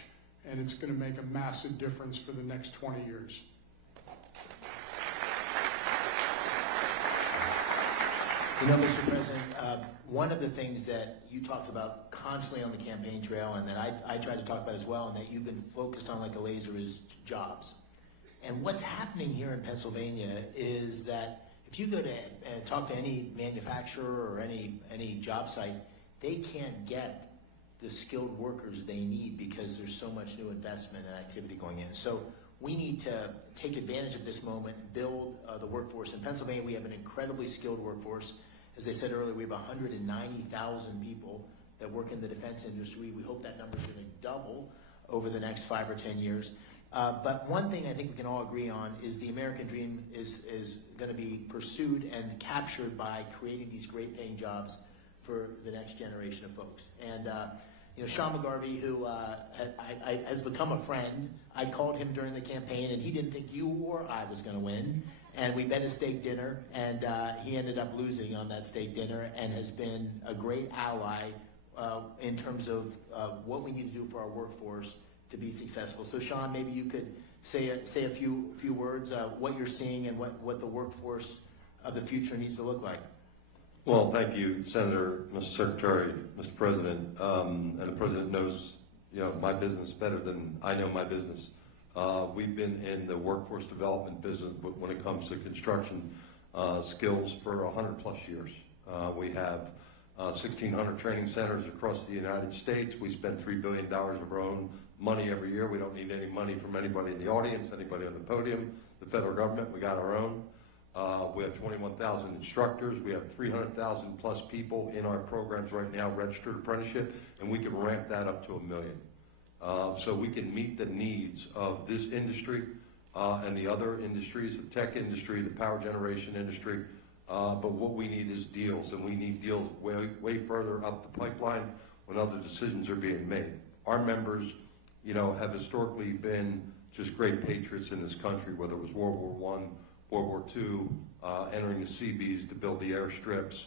and it's going to make a massive difference for the next 20 years. You know, Mr. President, one of the things that you talked about constantly on the campaign trail, and that I tried to talk about as well, and that you've been focused on like a laser, is jobs. And what's happening here in Pennsylvania is that if you go to talk to any manufacturer or any job site, they can't get the skilled workers they need because there's so much new investment and activity going in. So we need to take advantage of this moment and build the workforce. In Pennsylvania, we have an incredibly skilled workforce. As I said earlier, we have 190,000 people that work in the defense industry. We hope that number is going to double over the next 5 or 10 years. But one thing I think we can all agree on is the American dream is going to be pursued and captured by creating these great paying jobs for the next generation of folks. And Sean McGarvey, who has become a friend, I called him during the campaign, and he didn't think you or I was going to win. And we bet a steak dinner, and he ended up losing on that steak dinner and has been a great ally in terms of what we need to do for our workforce to be successful. So Sean, maybe you could say a few words, what you're seeing and what the workforce of the future needs to look like. Well, thank you, Senator, Mr. Secretary, Mr. President, and the President knows, my business better than I know my business. We've been in the workforce development business when it comes to construction skills for 100+ years. We have 1,600 training centers across the United States. We spend $3 billion of our own money every year. We don't need any money from anybody in the audience, anybody on the podium, the federal government. We got our own. We have 21,000 instructors. We have 300,000 plus people in our programs right now, registered apprenticeship, and we can ramp that up to 1 million. So we can meet the needs of this industry and the other industries, the tech industry, the power generation industry. But what we need is deals, and we need deals way further up the pipeline when other decisions are being made. Our members, have historically been just great patriots in this country, whether it was World War I, World War II, entering the Seabees to build the airstrips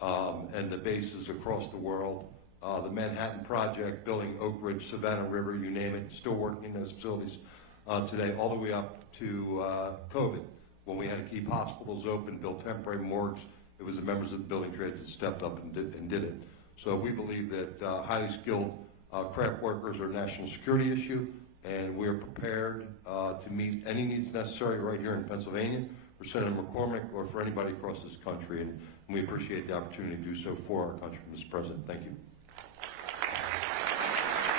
and the bases across the world, the Manhattan Project, building Oak Ridge, Savannah River, you name it, still working in those facilities today, all the way up to COVID, when we had to keep hospitals open, build temporary morgues. It was the members of the building trades that stepped up and did it. So we believe that highly skilled craft workers are a national security issue, and we're prepared to meet any needs necessary right here in Pennsylvania for Senator McCormick or for anybody across this country, and we appreciate the opportunity to do so for our country, Mr. President. Thank you.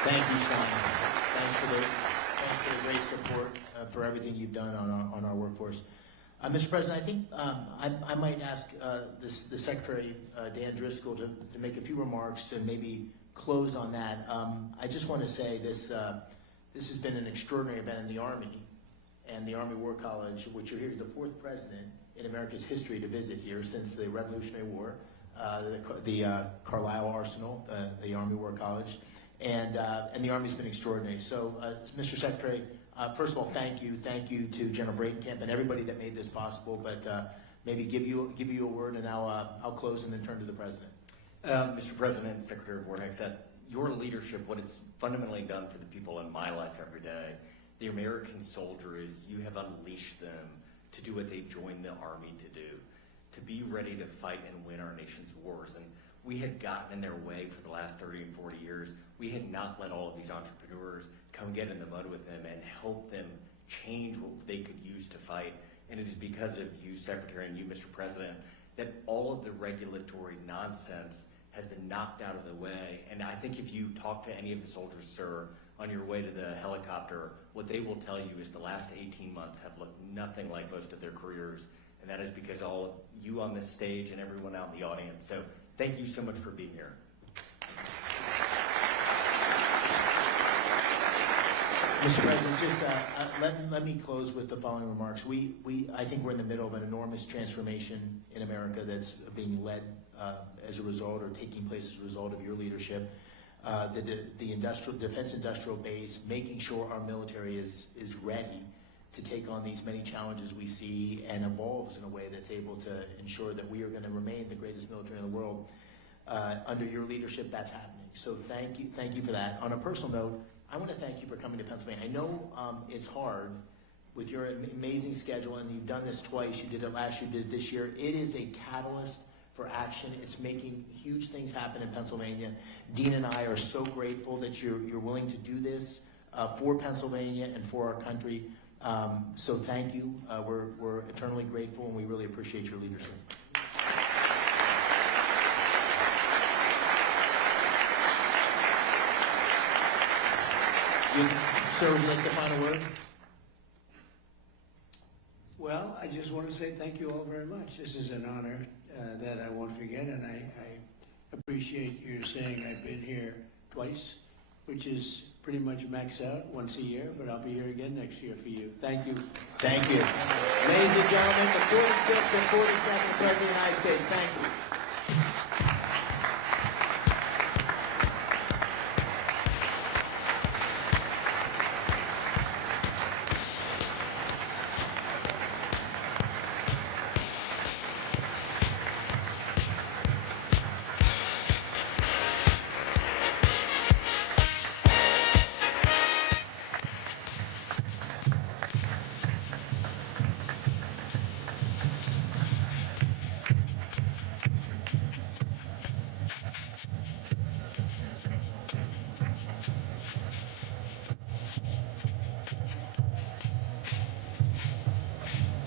Thank you, Sean. Thanks for the great support for everything you've done on our workforce. Mr. President, I think I might ask the Secretary, Dan Driscoll, to make a few remarks and maybe close on that. I just want to say this has been an extraordinary event in the Army and the Army War College, which you're here, the 4th president in America's history to visit here since the Revolutionary War, the Carlisle Arsenal, the Army War College, and the Army's been extraordinary. So, Mr. Secretary, first of all, thank you to General Breitenkamp and everybody that made this possible. But maybe give you a word, and I'll close and then turn to the President. Mr. President, Secretary Warnick, your leadership, what it's fundamentally done for the people in my life every day, the American soldier, is you have unleashed them to do what they joined the Army to do, to be ready to fight and win our nation's wars. And we had gotten in their way for the last 30 and 40 years. We had not let all of these entrepreneurs come get in the mud with them and help them change what they could use to fight. And it is because of you, Secretary, and you, Mr. President, that all of the regulatory nonsense has been knocked out of the way. And I think if you talk to any of the soldiers, sir, on your way to the helicopter, what they will tell you is the last 18 months have looked nothing like most of their careers. And that is because all of you on this stage and everyone out in the audience. So thank you so much for being here. Mr. President, just let me close with the following remarks. I think we're in the middle of an enormous transformation in America that's being led as a result, or taking place as a result of your leadership. The defense industrial base, making sure our military is ready to take on these many challenges we see and evolves in a way that's able to ensure that we are going to remain the greatest military in the world. Under your leadership, that's happening. So thank you for that. On a personal note, I want to thank you for coming to Pennsylvania. I know it's hard with your amazing schedule, and you've done this twice. You did it last year, you did it this year. It is a catalyst for action. It's making huge things happen in Pennsylvania. Dean and I are so grateful that you're willing to do this for Pennsylvania and for our country. So thank you. We're eternally grateful, and we really appreciate your leadership. Sir, would you like the final word? Well, I just want to say thank you all very much. This is an honor that I won't forget, and I appreciate your saying I've been here twice, which is pretty much max out once a year, but I'll be here again next year for you. Thank you. Thank you. Ladies and gentlemen, the 45th and 47th President of the United States, thank you.